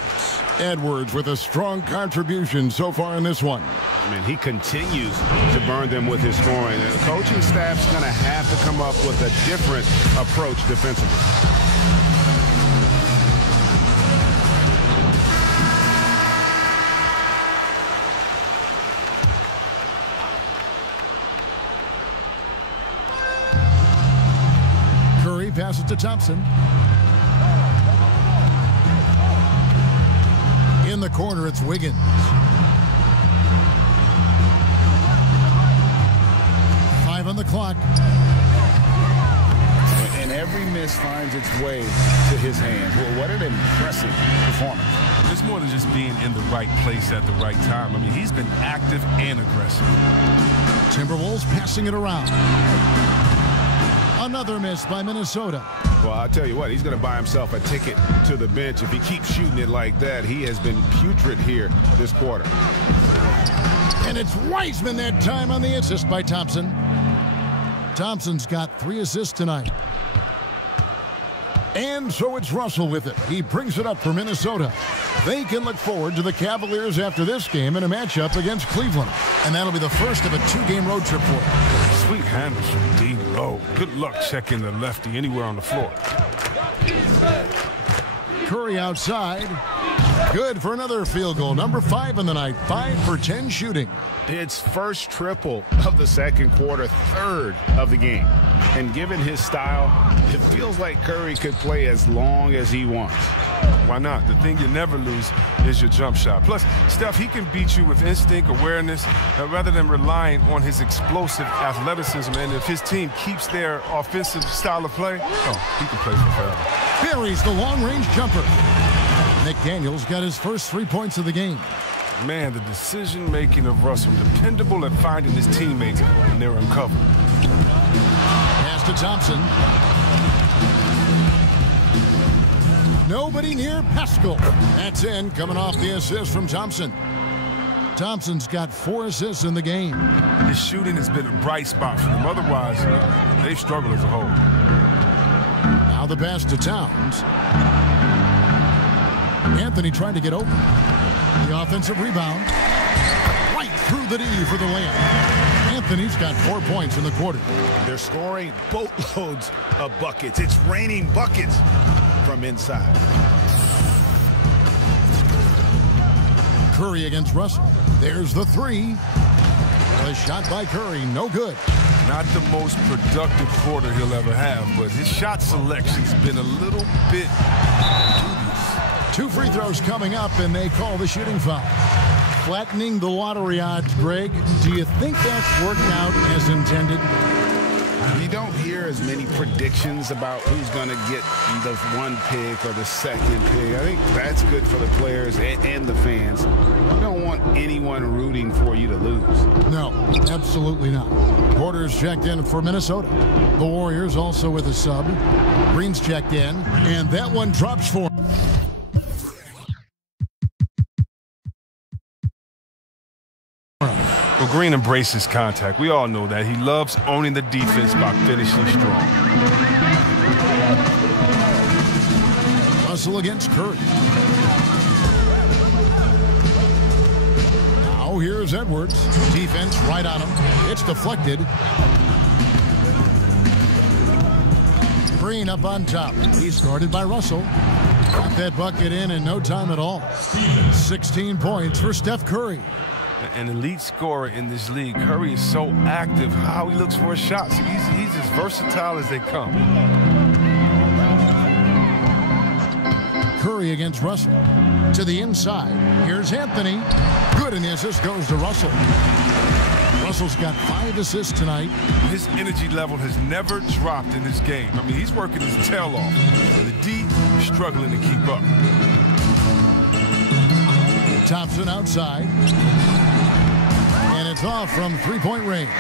Edwards with a strong contribution so far in this one. I mean, he continues to burn them with his scoring. And the coaching staff's going to have to come up with a different approach defensively. Curry passes to Thompson. In the corner, it's Wiggins. Five on the clock. And every miss finds its way to his hands. Well, what an impressive performance. It's more than just being in the right place at the right time. I mean, he's been active and aggressive. Timberwolves passing it around. Another miss by Minnesota. Well, I'll tell you what, he's going to buy himself a ticket to the bench. If he keeps shooting it like that, he has been putrid here this quarter. And it's Wiseman that time on the assist by Thompson. Thompson's got 3 assists tonight. And so it's Russell with it. He brings it up for Minnesota. They can look forward to the Cavaliers after this game in a matchup against Cleveland. And that'll be the first of a 2-game road trip for them. Sweet handles from D-Low. Good luck checking the lefty anywhere on the floor. Curry outside. Good for another field goal. Number 5 in the night. 5 for 10 shooting. It's first triple of the second quarter, third of the game. And given his style, it feels like Curry could play as long as he wants. Why not? The thing you never lose is your jump shot. Plus, Steph, he can beat you with instinct, awareness, rather than relying on his explosive athleticism. And if his team keeps their offensive style of play, he can play for forever. Buries the long-range jumper. Nick Daniels got his first 3 points of the game. Man, the decision-making of Russell, dependable at finding his teammates when they're uncovered. Pass to Thompson. Nobody near Pascal. That's in, coming off the assist from Thompson. Thompson's got 4 assists in the game. His shooting has been a bright spot for them. Otherwise, they've struggled as a whole. Now the pass to Towns. Anthony trying to get open. The offensive rebound. Right through the D for the layup. Anthony's got 4 points in the quarter. They're scoring boatloads of buckets. It's raining buckets from inside. Curry against Russell. There's the 3. The shot by Curry, no good. Not the most productive quarter he'll ever have, but his shot selection's been a little bit dubious. 2 free throws coming up, and they call the shooting foul. Flattening the lottery odds, Greg. Do you think that's worked out as intended? You don't hear as many predictions about who's going to get the 1 pick or the 2nd pick. I think that's good for the players and the fans. You don't want anyone rooting for you to lose. No, absolutely not. Porter's checked in for Minnesota. The Warriors also with a sub. Green's checked in, and that one drops for him. Well, Green embraces contact. We all know that. He loves owning the defense by finishing strong. Russell against Curry. Now here's Edwards. Defense right on him. It's deflected. Green up on top. He's guarded by Russell. Got that bucket in no time at all. 16 points for Steph Curry. An elite scorer in this league. Curry is so active. How he looks for his shots. He's as versatile as they come. Curry against Russell. To the inside. Here's Anthony. Good, and the assist goes to Russell. Russell's got 5 assists tonight. His energy level has never dropped in this game. I mean, he's working his tail off. The D is struggling to keep up. Thompson outside. And it's off from three-point range.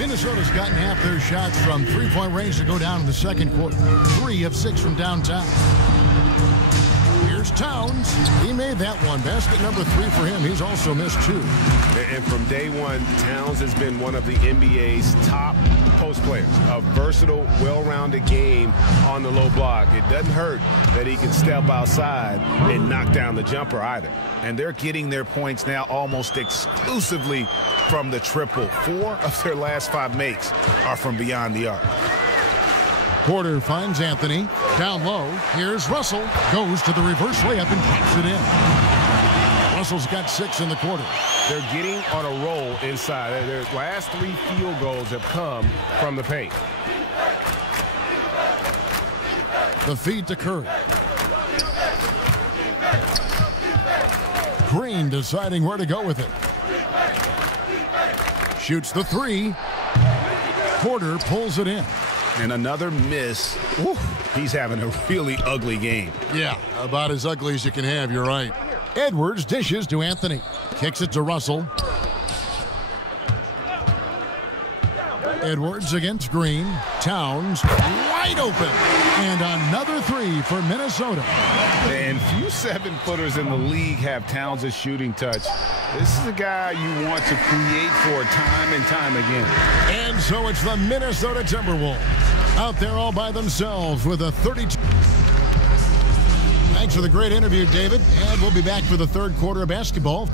Minnesota's gotten half their shots from three-point range to go down in the second quarter. 3 of 6 from downtown. Here's Towns. He made that one. Basket number 3 for him. He's also missed 2. And from day one, Towns has been one of the NBA's top post players. A versatile, well-rounded game on the low block. It doesn't hurt that he can step outside and knock down the jumper either. And they're getting their points now almost exclusively from the triple. 4 of their last 5 makes are from beyond the arc. Porter finds Anthony. Down low. Here's Russell. Goes to the reverse layup and taps it in. Russell's got 6 in the quarter. They're getting on a roll inside. Their last 3 field goals have come from the paint. The feed to Curry. Green deciding where to go with it. Shoots the 3. Porter pulls it in. And another miss. Ooh, he's having a really ugly game. Yeah, about as ugly as you can have, you're right. Edwards dishes to Anthony. Kicks it to Russell. Edwards against Green. Towns wide open. And another 3 for Minnesota. And few 7-footers in the league have Towns' shooting touch. This is a guy you want to create for time and time again. And so it's the Minnesota Timberwolves out there all by themselves with a 32. Thanks for the great interview, David. And we'll be back for the third quarter of basketball.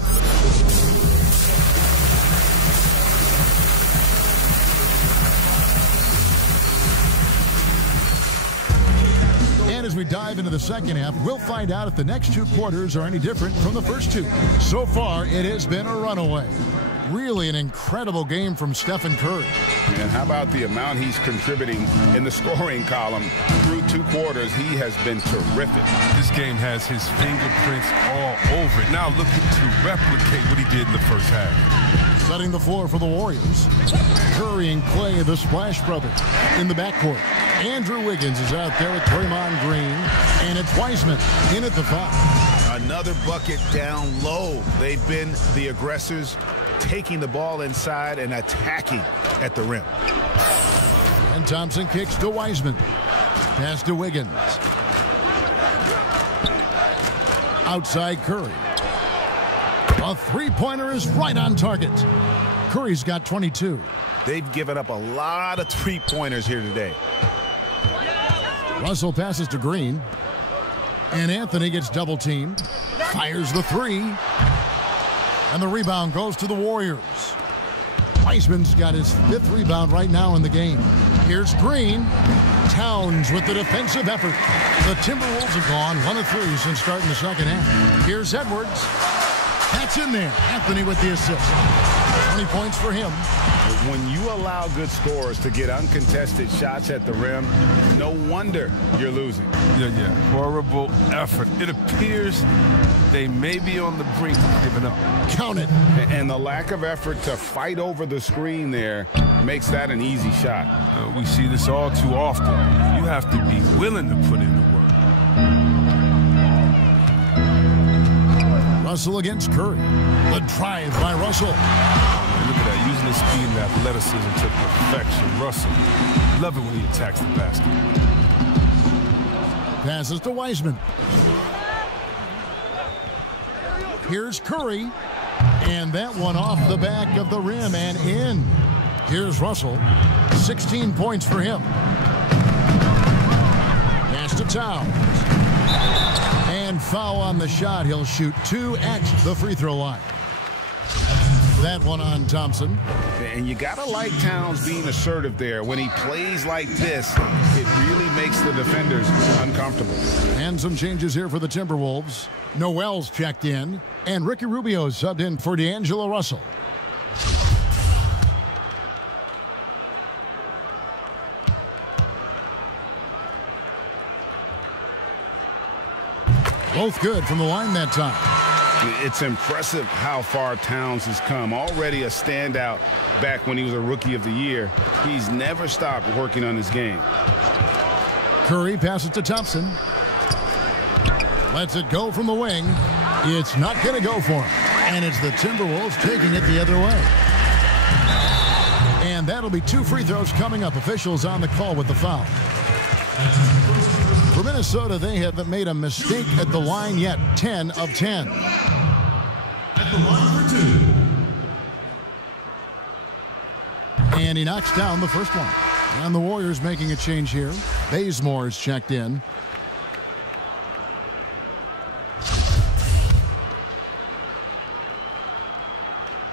And as we dive into the second half, we'll find out if the next 2 quarters are any different from the first 2. So far, it has been a runaway. Really an incredible game from Stephen Curry. And how about the amount he's contributing in the scoring column through 2 quarters? He has been terrific. This game has his fingerprints all over it. Now looking to replicate what he did in the first half. Setting the floor for the Warriors. Curry and Clay, the Splash Brothers, in the backcourt. Andrew Wiggins is out there with Draymond Green. And it's Wiseman in at the 5. Another bucket down low. They've been the aggressors, taking the ball inside and attacking at the rim. And Thompson kicks to Wiseman. Pass to Wiggins. Outside Curry. A 3-pointer is right on target. Curry's got 22. They've given up a lot of 3-pointers here today. Russell passes to Green. And Anthony gets double-teamed. Fires the 3. And the rebound goes to the Warriors. Wiseman's got his 5th rebound right now in the game. Here's Green. Towns with the defensive effort. The Timberwolves have gone 1 of 3 since starting the second half. Here's Edwards. That's in there. Anthony with the assist. 20 points for him. When you allow good scorers to get uncontested shots at the rim, no wonder you're losing. Yeah. Horrible effort. It appears they may be on the brink of giving up. Count it. And the lack of effort to fight over the screen there makes that an easy shot. We see this all too often. You have to be willing to put in the work. Russell against Curry. The drive by Russell. Look at that, using his speed and athleticism to perfection. Russell, love it when he attacks the basket. Passes to Wiseman. Here's Curry. And that one off the back of the rim and in. Here's Russell. 16 points for him. Pass to Towns. And foul on the shot. He'll shoot 2 at the free throw line. That one on Thompson. And you got to like Towns being assertive there. When he plays like this, it really makes the defenders uncomfortable. And some changes here for the Timberwolves. Noel's checked in, and Ricky Rubio subbed in for D'Angelo Russell. Both good from the line that time. It's impressive how far Towns has come. Already a standout back when he was a Rookie of the Year. He's never stopped working on his game. Curry passes to Thompson. Lets it go from the wing. It's not going to go for him. And it's the Timberwolves taking it the other way. And that'll be 2 free throws coming up. Officials on the call with the foul. For Minnesota, they haven't made a mistake at the line yet. 10 of 10. At the line for 2. And he knocks down the first one. And the Warriors making a change here. Bazemore is checked in.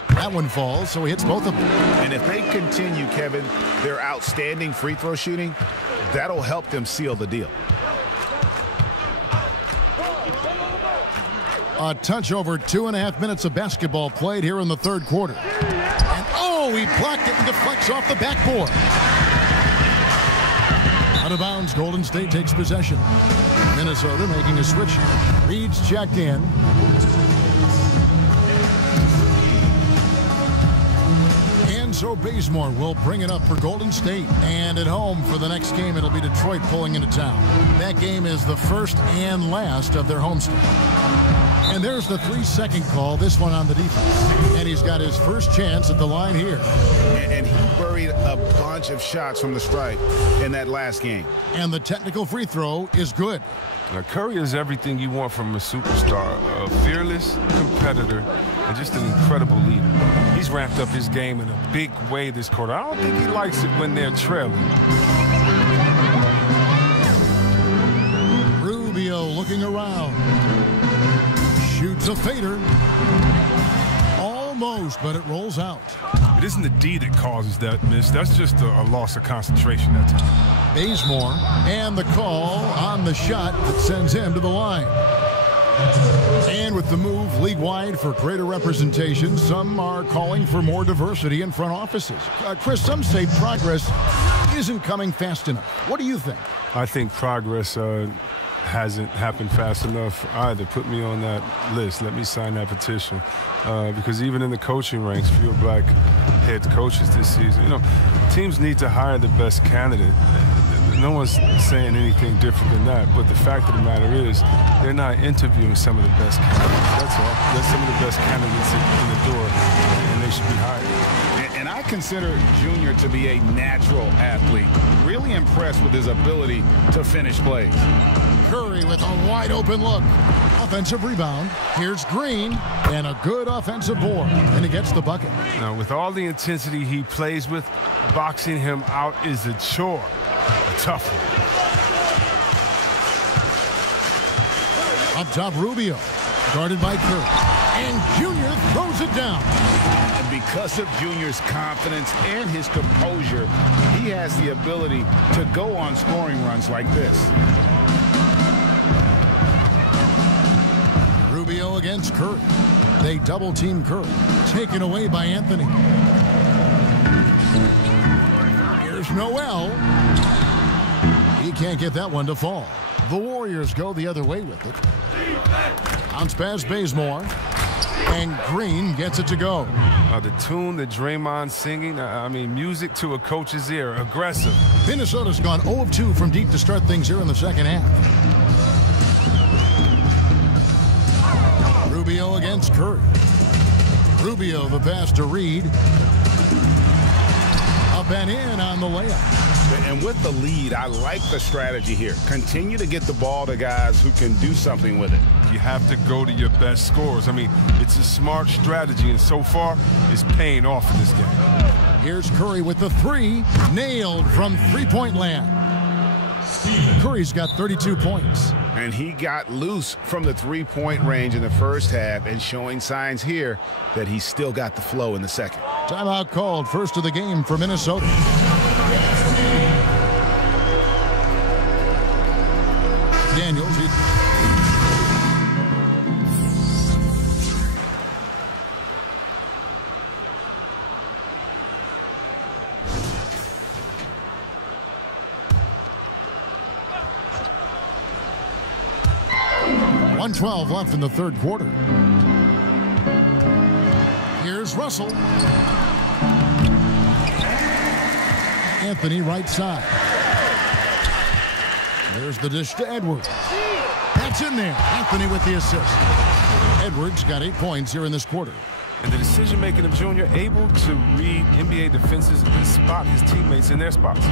That one falls, so he hits both of them. And if they continue, Kevin, their outstanding free throw shooting, that'll help them seal the deal. A touch over 2.5 minutes of basketball played here in the third quarter. And oh, he blocked it and deflects off the backboard. Out of bounds, Golden State takes possession. Minnesota making a switch. Reed's checked in. And so Bazemore will bring it up for Golden State. And at home for the next game, it'll be Detroit pulling into town. That game is the first and last of their homestand. And there's the 3-second call, this one on the defense. And he's got his first chance at the line here. And he buried a bunch of shots from the stripe in that last game. And the technical free throw is good. Now, Curry is everything you want from a superstar. A fearless competitor and just an incredible leader. He's ramped up his game in a big way this quarter. I don't think he likes it when they're trailing. Rubio looking around. Shoots a fader. Almost, but it rolls out. It isn't the D that causes that miss. That's just a loss of concentration that time. Bazemore and the call on the shot that sends him to the line. And with the move league-wide for greater representation, some are calling for more diversity in front offices. Chris, some say progress isn't coming fast enough. What do you think? I think progress hasn't happened fast enough either. Put me on that list. Let me sign that petition. Because even in the coaching ranks, fewer black head coaches this season. You know, teams need to hire the best candidate. No one's saying anything different than that. But the fact of the matter is, they're not interviewing some of the best candidates. That's all. There's some of the best candidates in the door, and they should be hired. And I consider Junior to be a natural athlete. Really impressed with his ability to finish plays. Curry with a wide open look. Offensive rebound. Here's Green and a good offensive board. And he gets the bucket. Now, with all the intensity he plays with, boxing him out is a chore. A tough one. Up top, Rubio. Guarded by Curry. And Junior throws it down. And because of Junior's confidence and his composure, he has the ability to go on scoring runs like this. Rubio against Curry. They double-team Curry. Taken away by Anthony. Here's Noel. He can't get that one to fall. The Warriors go the other way with it. Bounce pass Bazemore. And Green gets it to go. The tune that Draymond's singing, I mean, music to a coach's ear. Aggressive. Minnesota's gone 0 of 2 from deep to start things here in the second half. Rubio against Curry. Rubio the pass to Reed. Up and in on the layup. And with the lead, I like the strategy here. Continue to get the ball to guys who can do something with it. You have to go to your best scorers. I mean, it's a smart strategy, and so far, it's paying off in this game. Here's Curry with the three, nailed from three-point land. Curry's got 32 points. And he got loose from the three-point range in the first half and showing signs here that he's still got the flow in the second. Timeout called, first of the game for Minnesota. Daniels. 1:12 left in the third quarter. Here's Russell. Anthony right side. There's the dish to Edwards. That's in there. Anthony with the assist. Edwards got 8 points here in this quarter. And the decision-making of Junior, able to read NBA defenses and spot his teammates in their spots.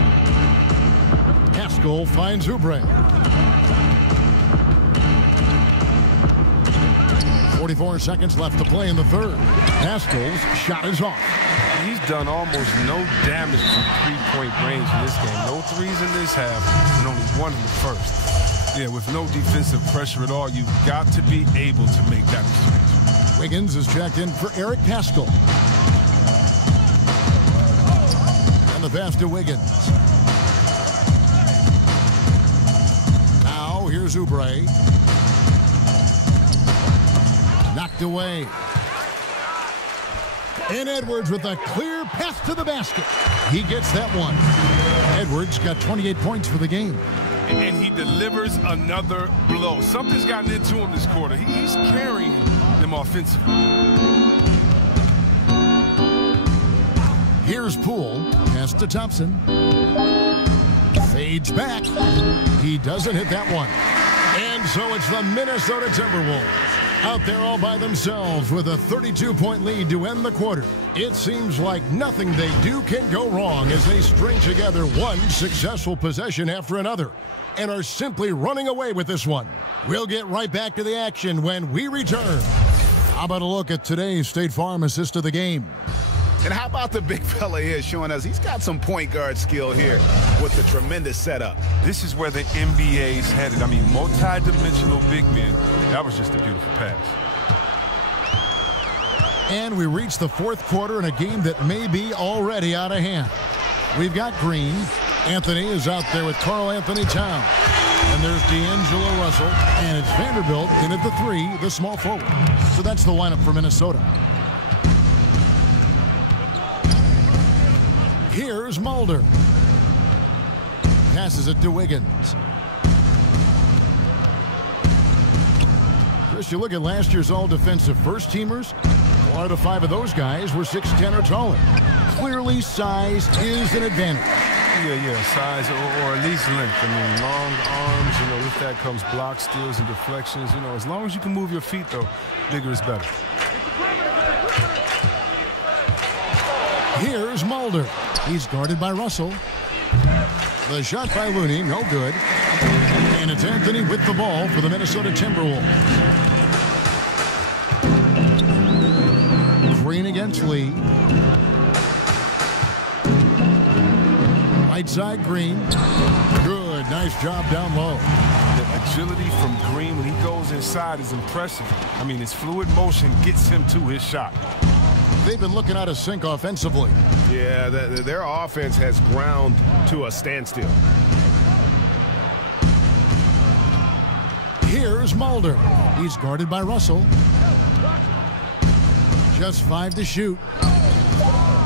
Haskell finds Oubre. 44 seconds left to play in the third. Haskell's shot is off. He's done almost no damage from three-point range in this game. No threes in this half, and only one in the first. Yeah, with no defensive pressure at all, you've got to be able to make that exchange. Wiggins is checked in for Eric Paschall. And the pass to Wiggins. Now here's Oubre. Knocked away. And Edwards with a clear pass to the basket. He gets that one. Edwards got 28 points for the game. And he delivers another blow. Something's gotten into him this quarter. He's carrying them offensively. Here's Poole. Pass to Thompson. Fades back. He doesn't hit that one. And so it's the Minnesota Timberwolves out there all by themselves with a 32-point lead to end the quarter. It seems like nothing they do can go wrong as they string together one successful possession after another and are simply running away with this one. We'll get right back to the action when we return. How about a look at today's State Farm assist of the game? And how about the big fella here showing us he's got some point guard skill here with the tremendous setup. This is where the NBA's headed. I mean, multi-dimensional big men. That was just a beautiful pass. And we reach the fourth quarter in a game that may be already out of hand. We've got Green. Anthony is out there with Karl Anthony Towns. And there's D'Angelo Russell. And it's Vanderbilt in at the three, the small forward. So that's the lineup for Minnesota. Here's Mulder. Passes it to Wiggins. Chris, you look at last year's all-defensive first-teamers, 4 out of 5 of those guys were 6'10" or taller. Clearly, size is an advantage. Yeah, size or at least length. I mean, long arms, you know, with that comes block steals and deflections. You know, as long as you can move your feet, though, bigger is better. Here's Mulder. He's guarded by Russell. The shot by Looney, no good. And it's Anthony with the ball for the Minnesota Timberwolves. Green against Lee. Right side, Green. Good, nice job down low. The agility from Green when he goes inside is impressive. I mean, his fluid motion gets him to his shot. They've been looking out of sync offensively. Yeah, their offense has ground to a standstill. Here's Mulder. He's guarded by Russell. Just 5 to shoot.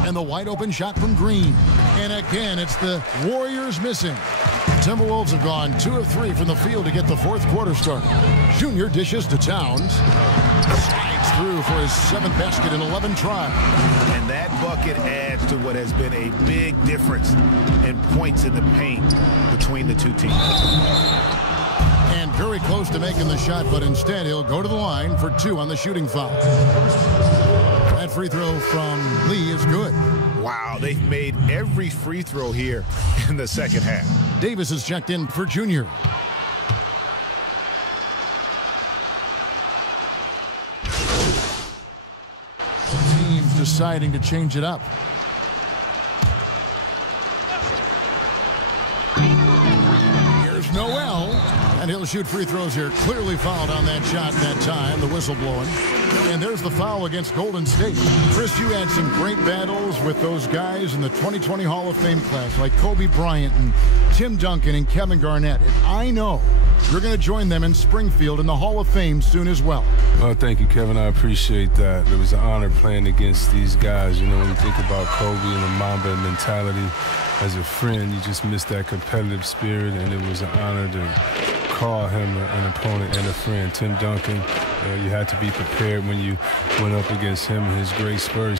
And the wide open shot from Green. And again, it's the Warriors missing. Timberwolves have gone 2 of 3 from the field to get the fourth quarter started. Junior dishes to Towns. Slides through for his 7th basket in 11 tries. And that bucket adds to what has been a big difference in points in the paint between the two teams. And very close to making the shot, but instead he'll go to the line for 2 on the shooting foul. That free throw from Lee is good. Wow, they've made every free throw here in the second half. Davis is checked in for Junior. Teams deciding to change it up. Here's Noel, and he'll shoot free throws here. Clearly fouled on that shot that time, the whistle blowing. And there's the foul against Golden State. Chris, you had some great battles with those guys in the 2020 Hall of Fame class, like Kobe Bryant and Tim Duncan and Kevin Garnett. And I know you're going to join them in Springfield in the Hall of Fame soon as well. Well, thank you, Kevin. I appreciate that. It was an honor playing against these guys. You know, when you think about Kobe and the Mamba mentality, as a friend, you just miss that competitive spirit, and it was an honor to call him an opponent and a friend. Tim Duncan, you had to be prepared when you went up against him and his great Spurs.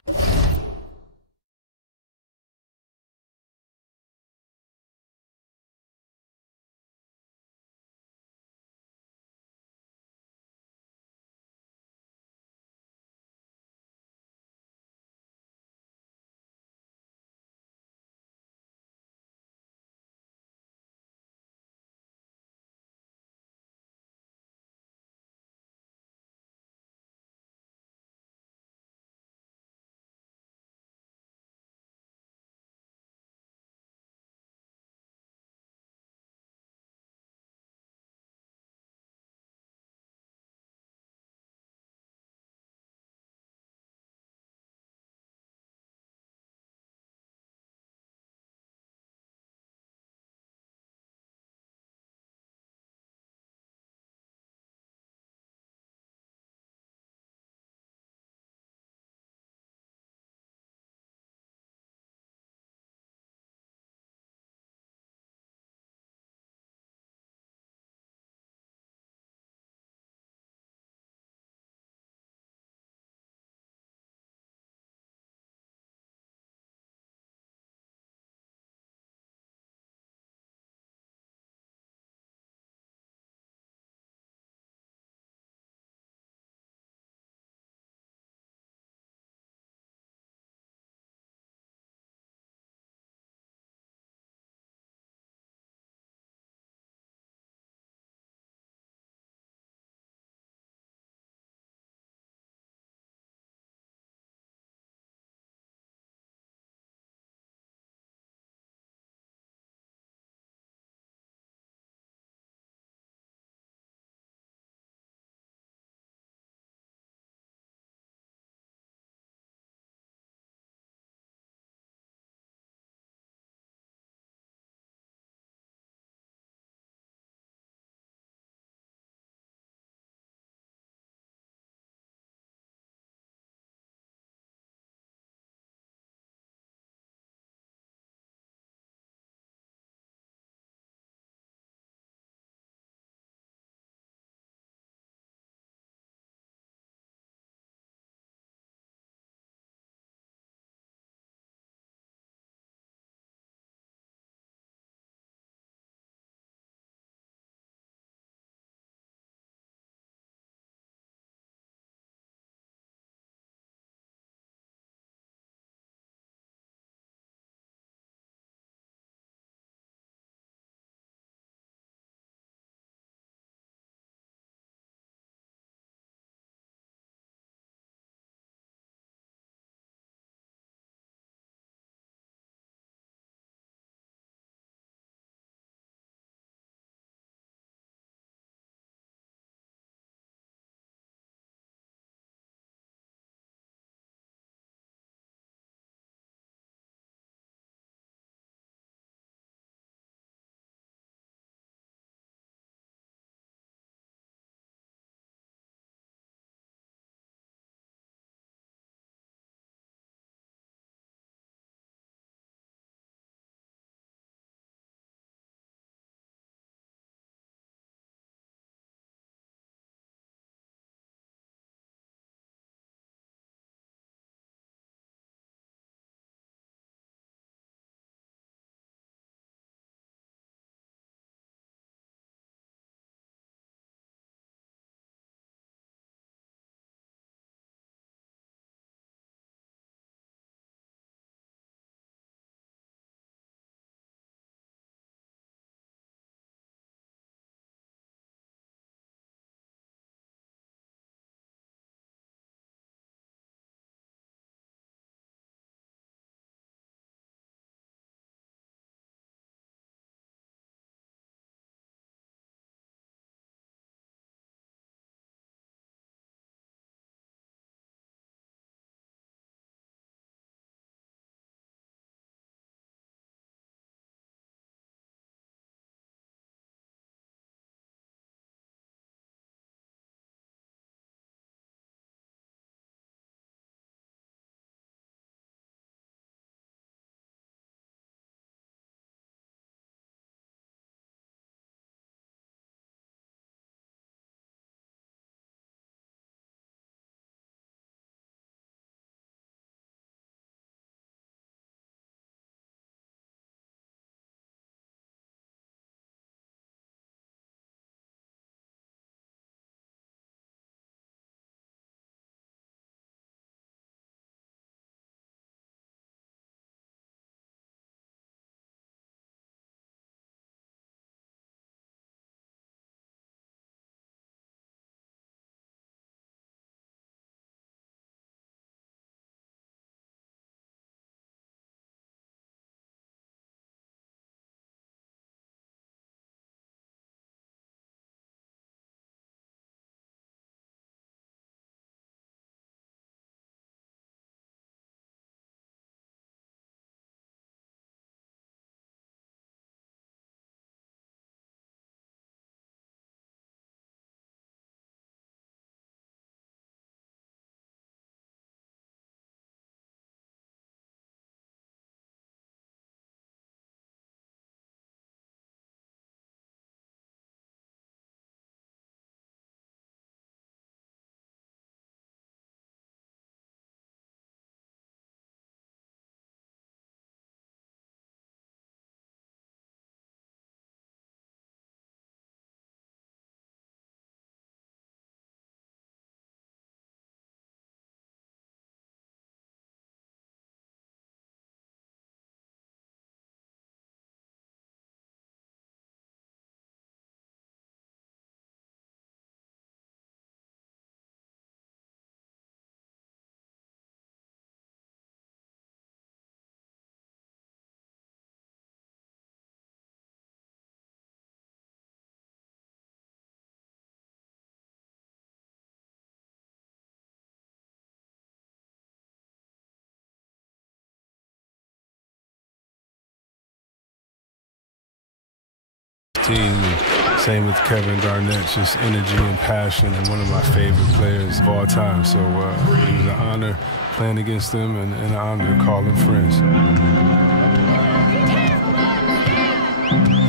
team. And same with Kevin Garnett, just energy and passion, and one of my favorite players of all time. So it was an honor playing against them and an honor to call them friends.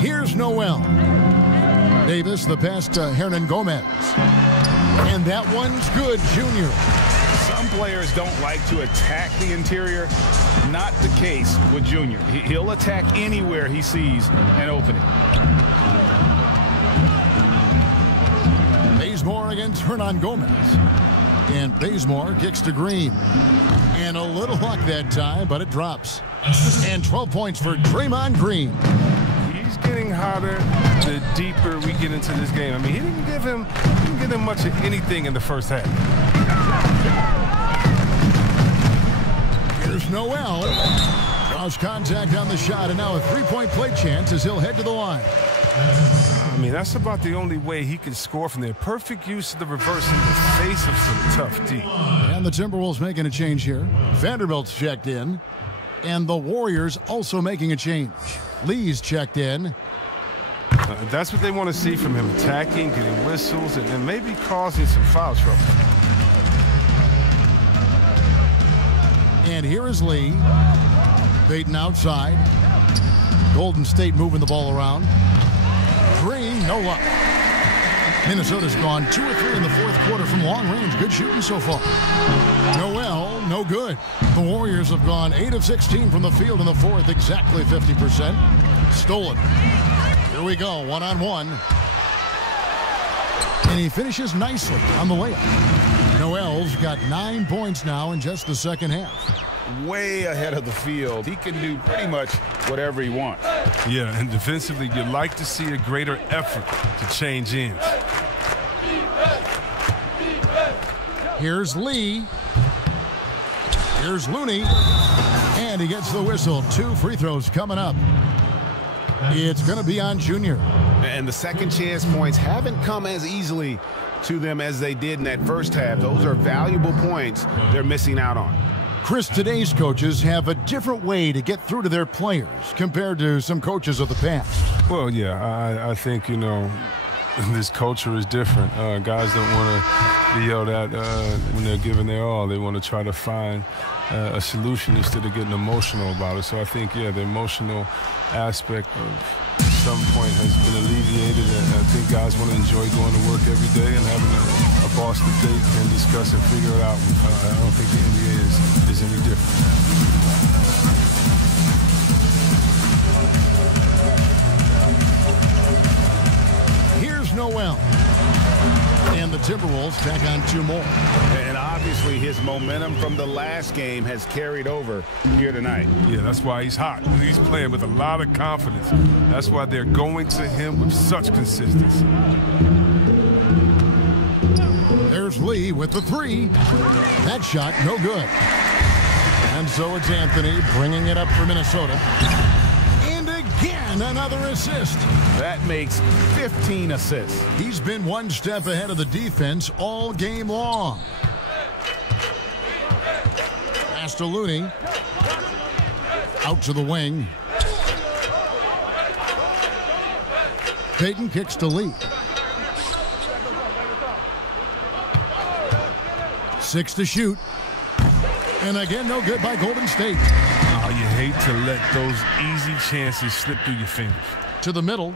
Here's Noel. Davis, the pass to Hernangomez. And that one's good, Junior. Some players don't like to attack the interior. Not the case with Junior. He'll attack anywhere he sees an opening. Bazemore against Hernangomez. And Bazemore kicks to Green. And a little luck that time, but it drops. And 12 points for Draymond Green. He's getting hotter the deeper we get into this game. I mean, he didn't give him much of anything in the first half. Here's Noel. Draws contact on the shot, and now a three-point play chance as he'll head to the line. I mean, that's about the only way he can score from there. Perfect use of the reverse in the face of some tough D. And the Timberwolves making a change here. Vanderbilt's checked in. And the Warriors also making a change. Lee's checked in. That's what they want to see from him. Attacking, getting whistles, and maybe causing some foul trouble. And here is Lee. Payton outside. Golden State moving the ball around. Green, no luck. Minnesota's gone 2 or 3 in the fourth quarter from long range. Good shooting so far. Noel, no good. The Warriors have gone 8 of 16 from the field in the fourth, exactly 50%. Stolen. Here we go, one-on-one. And he finishes nicely on the layup. Noel's got 9 points now in just the second half. Way ahead of the field. He can do pretty much whatever he wants. Yeah, and defensively, you'd like to see a greater effort to change ends. Here's Lee. Here's Looney. And he gets the whistle. 2 free throws coming up. It's going to be on Junior. And the second chance points haven't come as easily to them as they did in that first half. Those are valuable points they're missing out on. Chris, today's coaches have a different way to get through to their players compared to some coaches of the past. Well, yeah, I think, you know, this culture is different. Guys don't want to be yelled at when they're giving their all. They want to try to find a solution instead of getting emotional about it. So I think, yeah, the emotional aspect of some point has been alleviated, and I think guys want to enjoy going to work every day and having a boss that they can discuss and figure it out. I don't think the NBA is any different. Here's Noel. And the Timberwolves tack on 2 more. And obviously his momentum from the last game has carried over here tonight. Yeah, that's why he's hot. He's playing with a lot of confidence. That's why they're going to him with such consistency. There's Lee with the 3. That shot, no good. And so it's Anthony bringing it up for Minnesota. And again, another assist. That makes 15 assists. He's been one step ahead of the defense all game long. Pass to Looney. Out to the wing. Payton kicks to Lee. 6 to shoot. And again, no good by Golden State. Oh, you hate to let those easy chances slip through your fingers. To the middle.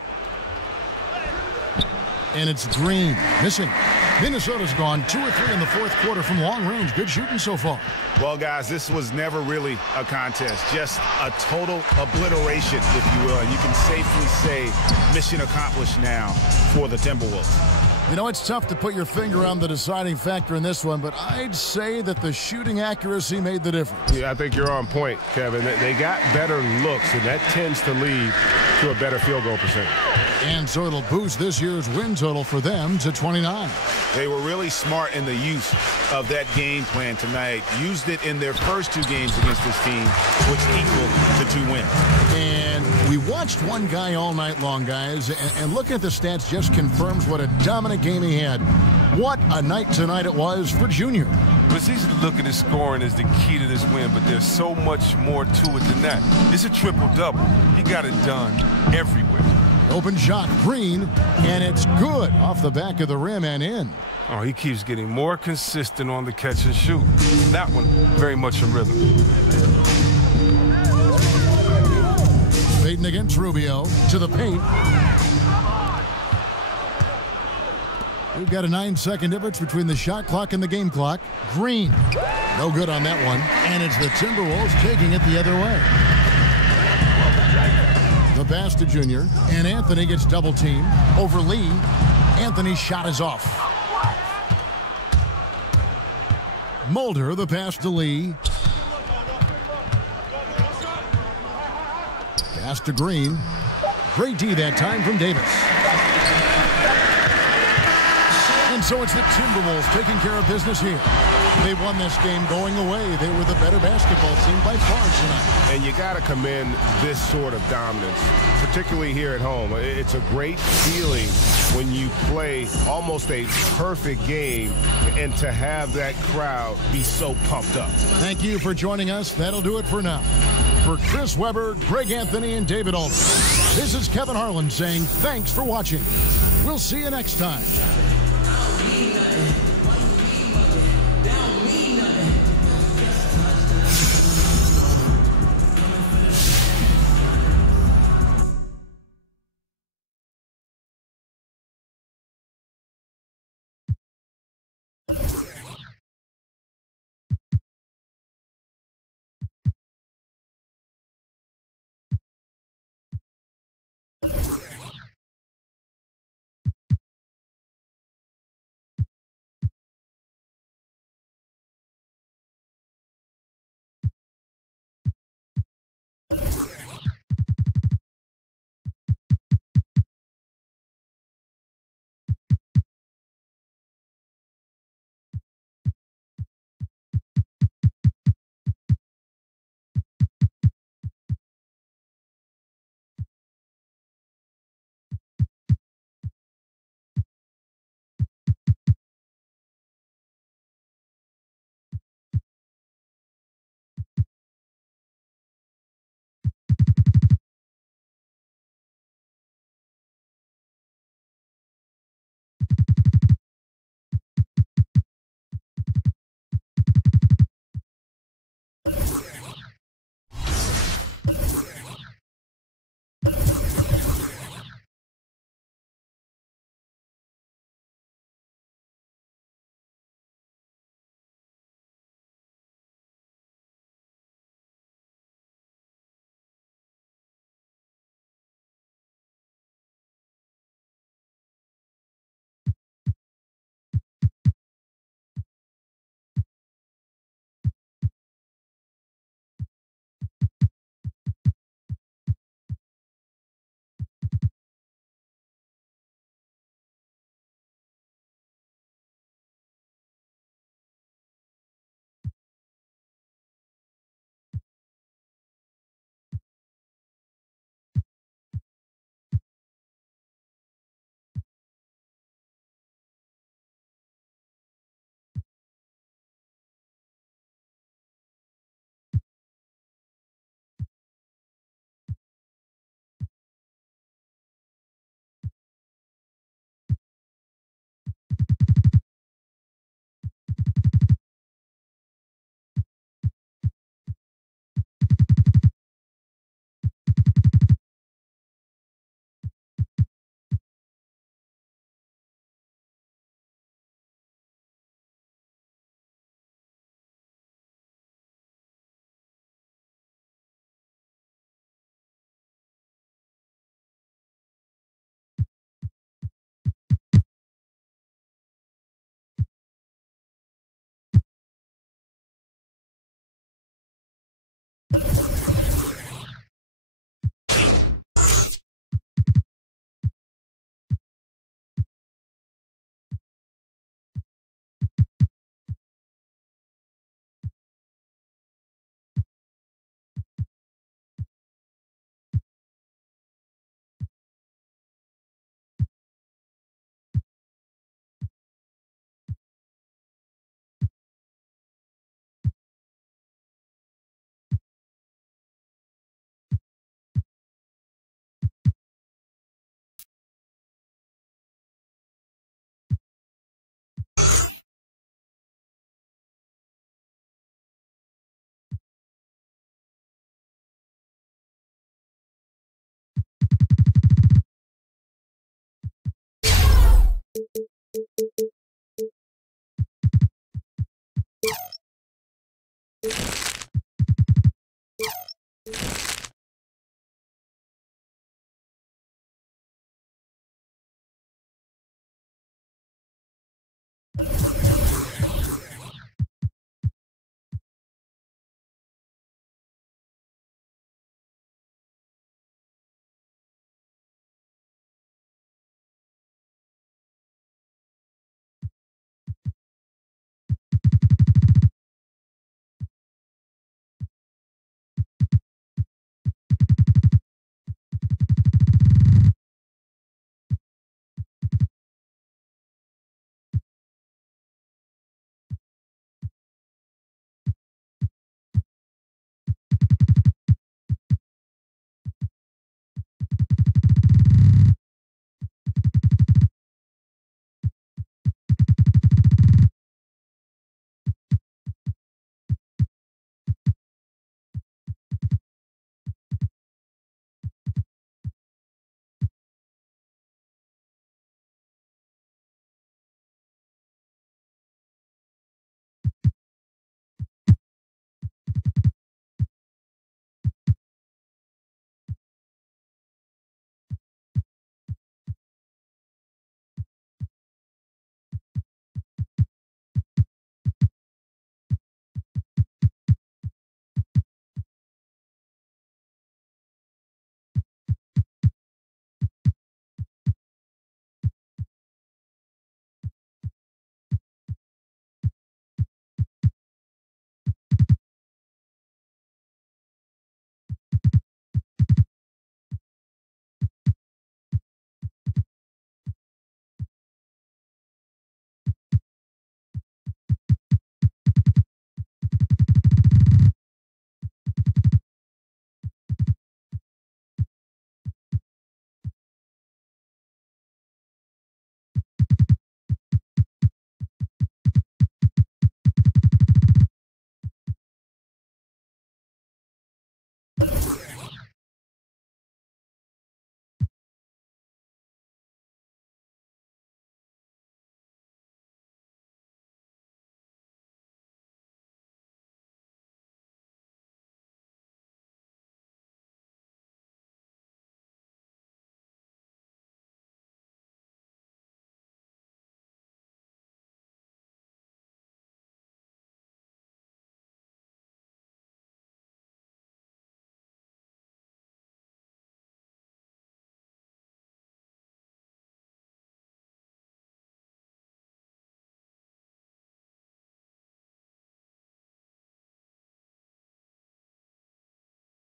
And it's Green missing. Minnesota's gone 2 or 3 in the fourth quarter from long range. Good shooting so far. Well, guys, this was never really a contest. Just a total obliteration, if you will. And you can safely say mission accomplished now for the Timberwolves. You know, it's tough to put your finger on the deciding factor in this one, but I'd say that the shooting accuracy made the difference. Yeah, I think you're on point, Kevin. They got better looks, and that tends to lead to a better field goal percentage. And so it'll boost this year's win total for them to 29. They were really smart in the use of that game plan tonight. Used it in their first 2 games against this team, which equaled to 2 wins. And we watched one guy all night long, guys, and looking at the stats just confirms what a dominant game he had. What a night tonight it was for Junior. It's easy to look at his scoring as the key to this win, but there's so much more to it than that. It's a triple-double. He got it done everywhere. Open shot, Green, and it's good off the back of the rim and in. Oh, he keeps getting more consistent on the catch and shoot. That one, very much in rhythm. Payton against Rubio to the paint. We've got a 9-second difference between the shot clock and the game clock. Green, no good on that one. And it's the Timberwolves taking it the other way. The pass to Junior, and Anthony gets double teamed over Lee. Anthony's shot is off. Mulder, the pass to Lee. Pass to Green. Great D that time from Davis. And so it's the Timberwolves taking care of business here. They won this game going away. They were the better basketball team by far tonight. And you got to commend this sort of dominance, particularly here at home. It's a great feeling when you play almost a perfect game and to have that crowd be so pumped up. Thank you for joining us. That'll do it for now. For Chris Webber, Greg Anthony, and David Aldridge, this is Kevin Harlan saying thanks for watching. We'll see you next time.